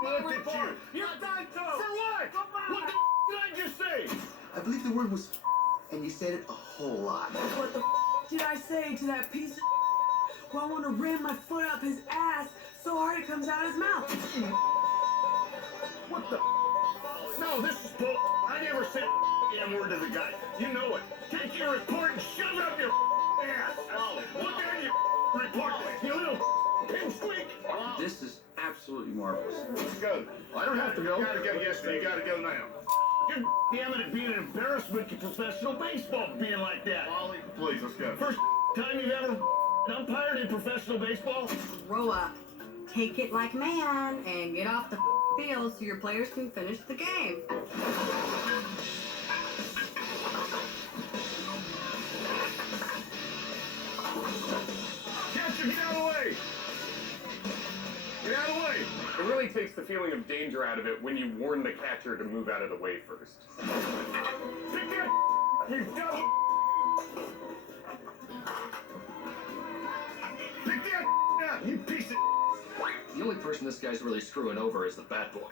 looked at you. You're done, for what? What the did I just say? I believe the word was and you said it a whole lot. What the did I say to that piece of who I want to ram my foot up his ass so hard it comes out his mouth? What the? No, this is bull. I never said a damn word to the guy. You know it. Take your report and shove it up your ass. Put down your report, you little pipsqueak. This is absolutely marvelous. Let's go. I don't have to go. You gotta go yesterday. You gotta go now. You're damn it at being an embarrassment to professional baseball being like that. Wally, please, let's go. First time you've ever umpired in professional baseball? Grow up. Take it like a man and get off the field so your players can finish the game. Catcher, get out of the way! Get out of the way! It really takes the feeling of danger out of it when you warn the catcher to move out of the way first. Pick that, you dumb. Pick that up, you piece of. The only person this guy's really screwing over is the bat boy.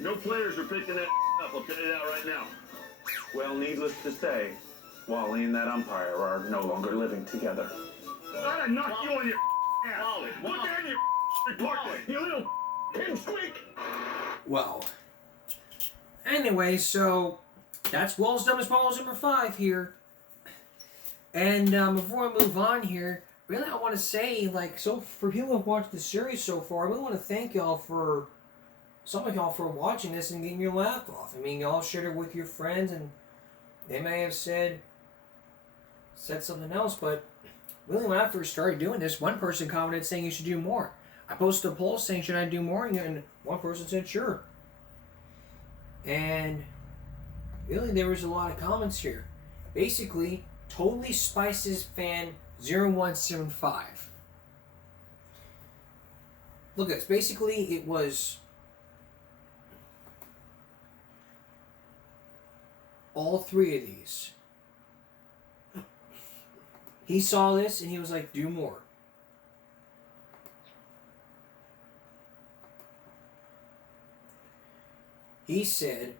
No players are picking that up, I'll tell you that right now. Well, needless to say, Wally and that umpire are no longer living together. I'd knock you on your ass. Put down your report, you little pipsqueak. Well, anyway, so that's World's Dumbest Balls number 5 here. And before I move on here, really I want to say, like, so for people who have watched the series so far, I really want to thank y'all for, some of y'all for watching this and getting your laugh off. I mean, y'all shared it with your friends, and they may have said something else, but really when I first started doing this, one person commented saying you should do more. I posted a poll saying should I do more, and one person said sure. And really there was a lot of comments here. Basically, Totally Spices fan 0175. Look at this. Basically, it was all 3 of these. He saw this and he was like, do more. He said,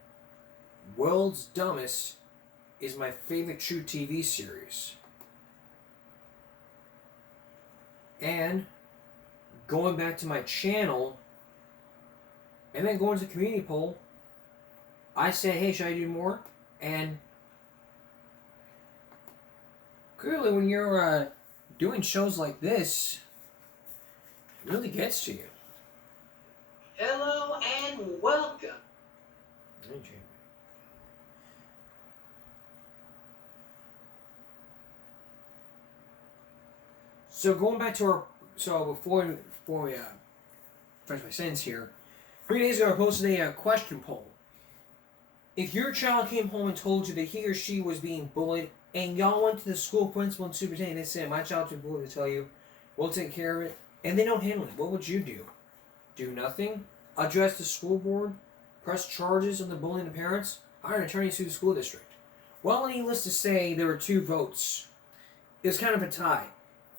World's Dumbest is my favorite true TV series. And going back to my channel, and then going to the community poll, I said, hey, should I do more? And clearly when you're doing shows like this, it really gets to you. Hello and welcome. So going back to our, before we finish my sentence here, 3 days ago I posted a question poll. If your child came home and told you that he or she was being bullied, and y'all went to the school principal and superintendent and said, my child's been bullied, to tell you, we'll take care of it, and they don't handle it, what would you do? Do nothing? Address the school board? Press charges on the bullying the parents? Hire an attorney to sue the school district? Well, needless to say, there were 2 votes. It was kind of a tie.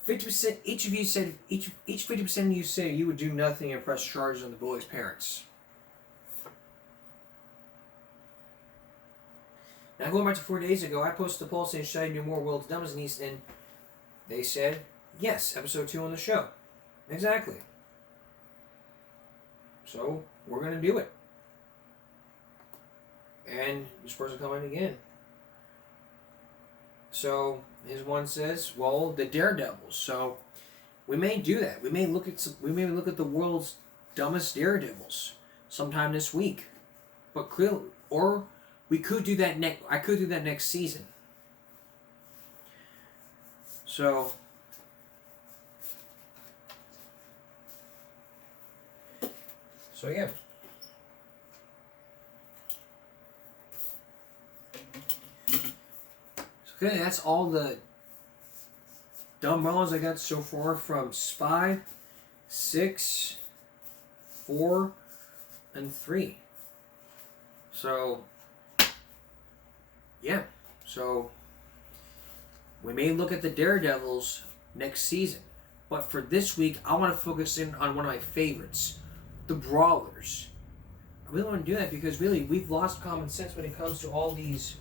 50%. Each of you said each 50% of you said you would do nothing and press charges on the bully's parents. Now going back to 4 days ago, I posted a poll saying should I do more World's Dumbest, and they said yes. Episode 2 on the show. Exactly. So we're gonna do it. And this person commented again. So his one says, well, the Daredevils. So we may do that. We may look at the World's Dumbest Daredevils sometime this week. But clearly, or we could do that I could do that next season. So yeah. Okay, that's all the dumb rolls I got so far from 5, 6, 4, and 3. So, yeah. So, we may look at the Daredevils next season. But for this week, I want to focus in on one of my favorites, the Brawlers. I really want to do that because really, we've lost common sense when it comes to all these...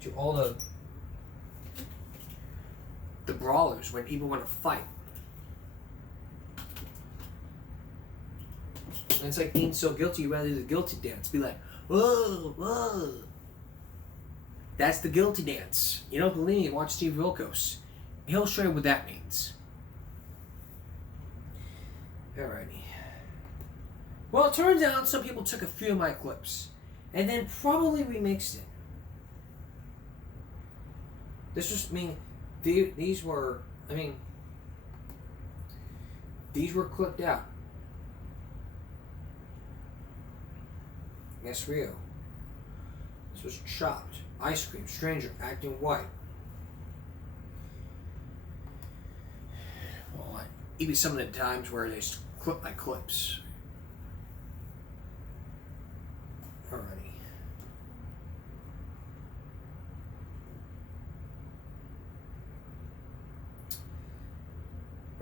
to all the brawlers when people want to fight. And it's like being so guilty rather than the guilty dance. Be like, whoa, whoa. That's the guilty dance. You don't believe me? Watch Steve Wilkos. He'll show you what that means. Alrighty. Well, it turns out some people took a few of my clips and then probably remixed it. This was, these were clipped out. Yes, Rio. This was chopped. Ice Cream, Stranger, Acting White. Well, even some of the times where they clip my clips. Alrighty.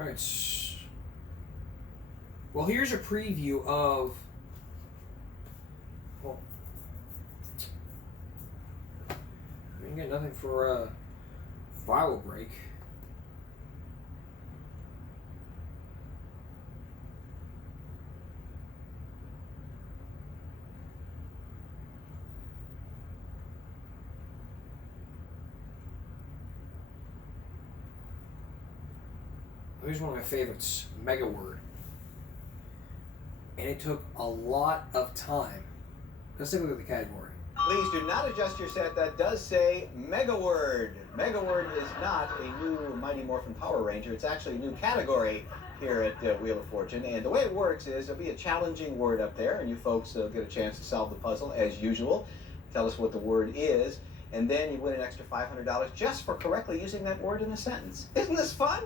Alright. Well, here's a preview of... Well, we didn't get nothing for file break. Here's one of my favorites, Mega Word. And it took a lot of time. Let's take a look at the category. Please do not adjust your set. That does say Mega Word. Mega Word is not a new Mighty Morphin Power Ranger. It's actually a new category here at Wheel of Fortune. And the way it works is there'll be a challenging word up there, and you folks get a chance to solve the puzzle as usual. Tell us what the word is, and then you win an extra $500 just for correctly using that word in a sentence. Isn't this fun?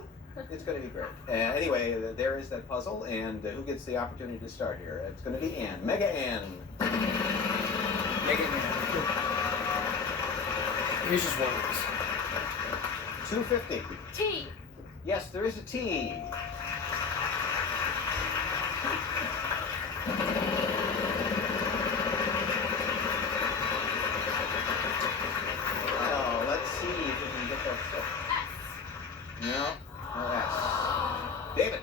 It's going to be great. Anyway, there is that puzzle, and who gets the opportunity to start here? It's going to be Ann. Mega Ann. Mega Ann. Here's just one of these. $2.50. T. Yes, there is a T. Oh, let's see if we can get that set. S. No, no S. David.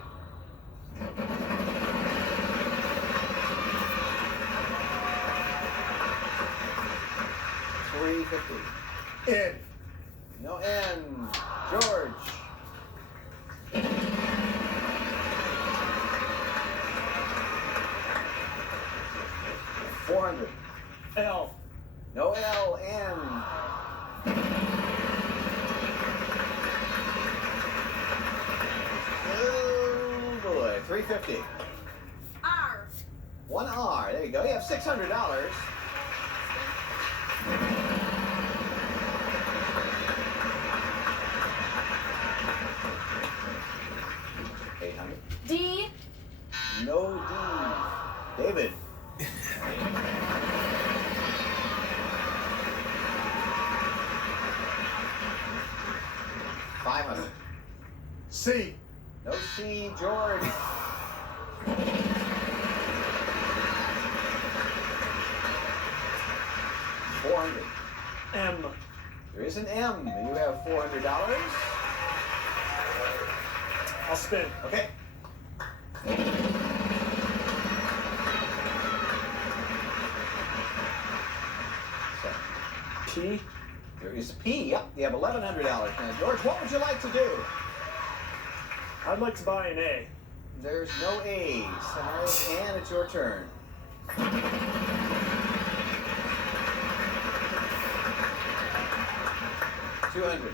$3.50. N. No N. George. $400. L. No L. N. Oh boy. $3.50. R. One R. There you go. You have $600. $800. D. No D. David. $500. C. No C. George. $400. M. There is an M. And you have $400. I'll spin. Okay. P. There is a P. Yep. You have $1,100 now. George, what would you like to do? I'd like to buy an A. There's no A's. All right, and it's your turn. $200.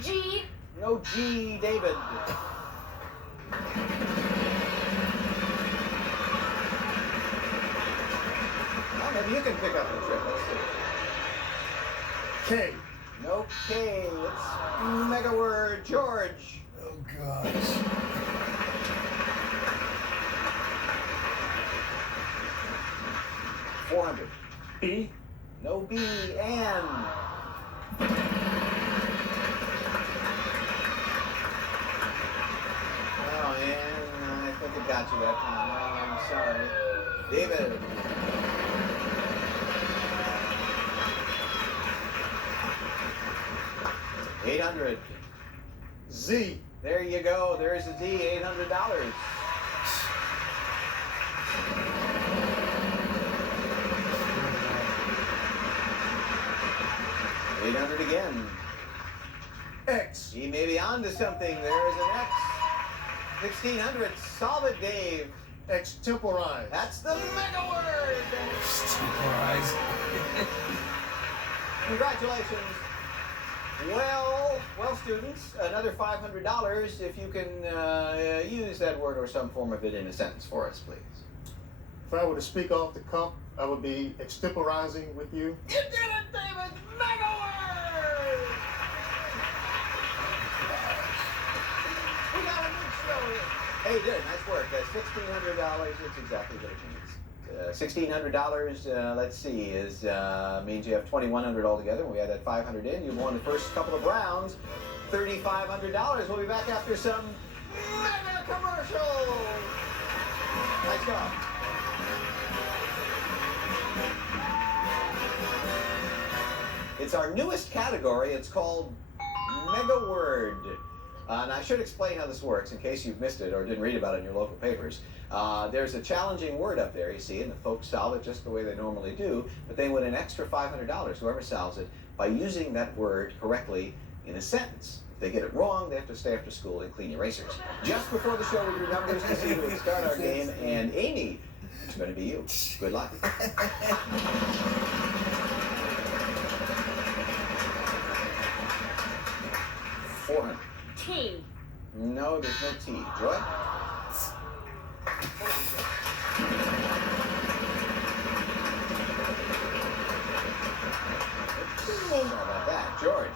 G. No G. David. Well, maybe you can pick up the trip. Let's see. K. No K. It's Mega Word. George. Oh, God. $400. B. No B. Ann. Oh, Ann, I think it got you that time. Oh, I'm sorry. David. $800. Z. There you go. There's a D. $800. $800 again. X. He may be on to something. There is an X. $1,600. Solve it, Dave. Extemporize. That's the Mega Word. Extemporize. Congratulations. Well, students, another $500 if you can use that word or some form of it in a sentence for us, please. If I were to speak off the cuff, I would be extemporizing with you. You did it, David! Mega Word! We got a new show here. Hey, you did it. Nice work. $1,600. It's exactly what it means. $1,600, let's see, is means you have $2,100 altogether. We add that $500 in. You won the first couple of rounds. $3,500. We'll be back after some mega commercials. Nice job. It's our newest category. It's called Mega Word. And I should explain how this works in case you've missed it or didn't read about it in your local papers. There's a challenging word up there, you see, and the folks solve it just the way they normally do, but they win an extra $500, whoever solves it, by using that word correctly in a sentence. If they get it wrong, they have to stay after school and clean erasers. Just before the show, we do numbers to see who would start our game, and Amy, it's going to be you. Good luck. 400. T. No, there's no T. Joy? Sorry about that. George?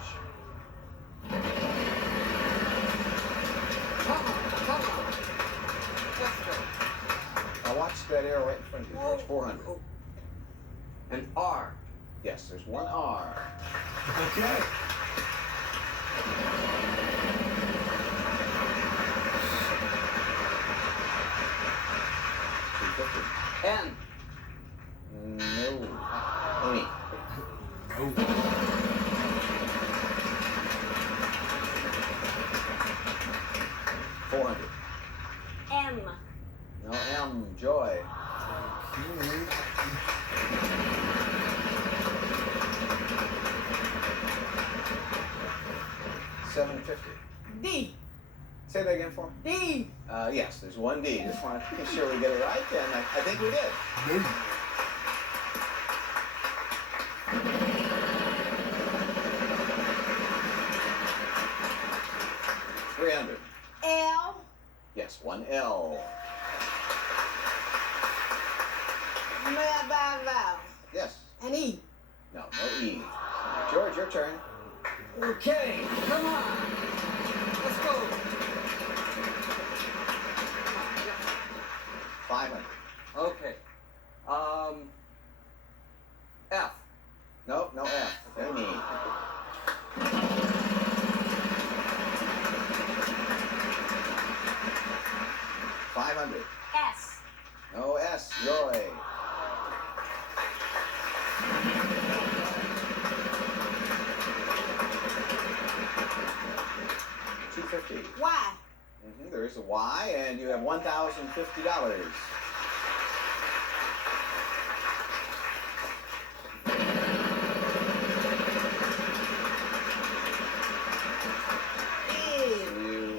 Now watch that arrow right in front of you, George. 400. An R. Yes, there's one R. Okay. N. No. Amy. No. 400. M. No M. Joy. 750. D. Say that again for me. D. Yes, there's one D. Just want to make sure we get it right, and I think we did. 300. L. Yes, one L. May I buy a vowel? Yes. An E. No, no E. George, your turn. Okay, come on. Let's go. 500. Okay. F. No, no F. Amy. 500. S. No S. Joy. 250. Y. There is a Y, and you have $1,050. You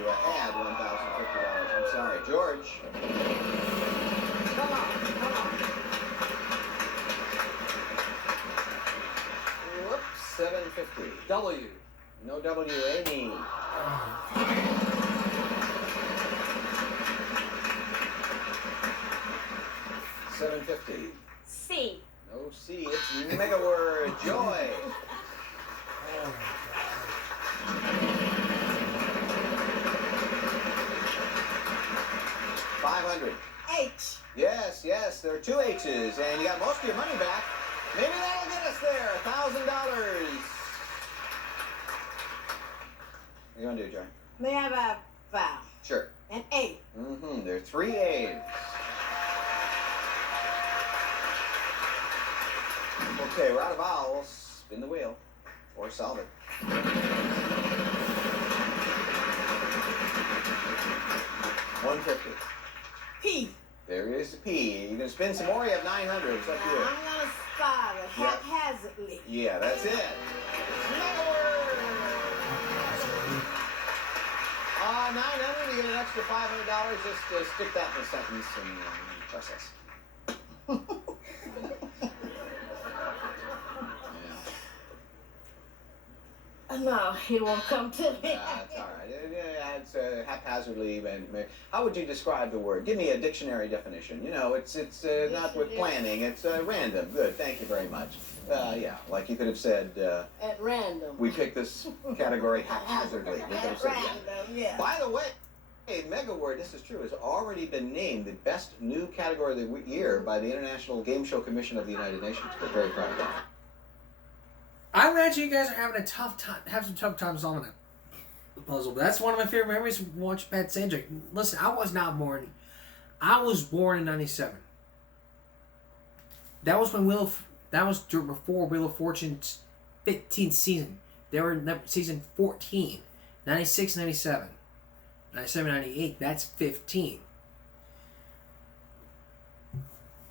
add $1,050. I'm sorry, George. Come on, come on. Whoops, 750. W. No W, Amy. $750. C. No C, it's Mega Word. Joy. $500. H. Yes, yes, there are two H's, and you got most of your money back. Maybe that'll get us there. $1,000. What do you want to do, Joy? May I buy a vowel? Sure. An A. There are three A's. Okay, we're out of vowels. Spin the wheel. Or solve it. $150. P. There is the P. You can spin some more. You have 900. It's up to you. I'm gonna start it haphazardly. Yeah, that's it. Mega Word. 900. You get an extra $500. Just stick that in a sentence and process. No, he won't come to me. That's all right. It's haphazardly. How would you describe the word? Give me a dictionary definition. You know, it's not with planning. It's random. Good. Thank you very much. Yeah, like you could have said. At random. We picked this category haphazardly. We could have said yeah. By the way, Mega Word, this is true, has already been named the best new category of the year by the International Game Show Commission of the United Nations. We're very proud of that. I imagine you guys are having a tough time, have some tough time solving the puzzle. But that's one of my favorite memories of watching Pat Sajak. Listen, I was not born. I was born in '97. That was when before Wheel of Fortune's 15th season. They were in season 14, 96, 97, 97, 98. That's 15.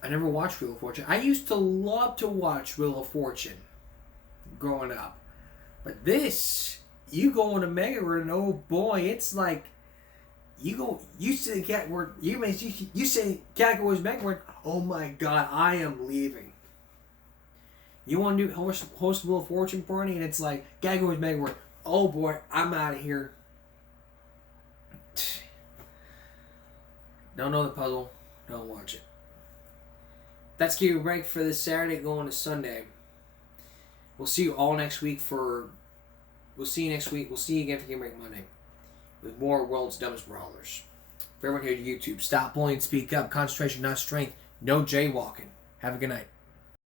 I never watched Wheel of Fortune. I used to love to watch Wheel of Fortune growing up, but this you go into Mega Word and oh boy, it's like you say you say Categories Mega Word, oh my god, I am leaving. You want to do host Wheel of Fortune party and it's like Categories Mega Word, oh boy, I'm out of here. Don't know the puzzle, don't watch it. That's Give You a Break for this Saturday going to Sunday. We'll see you all next week We'll see you next week. We'll see you again for Give Me a Break Monday with more World's Dumbest Brawlers. For everyone here to YouTube, stop bullying, speak up, concentration, not strength, no jaywalking. Have a good night.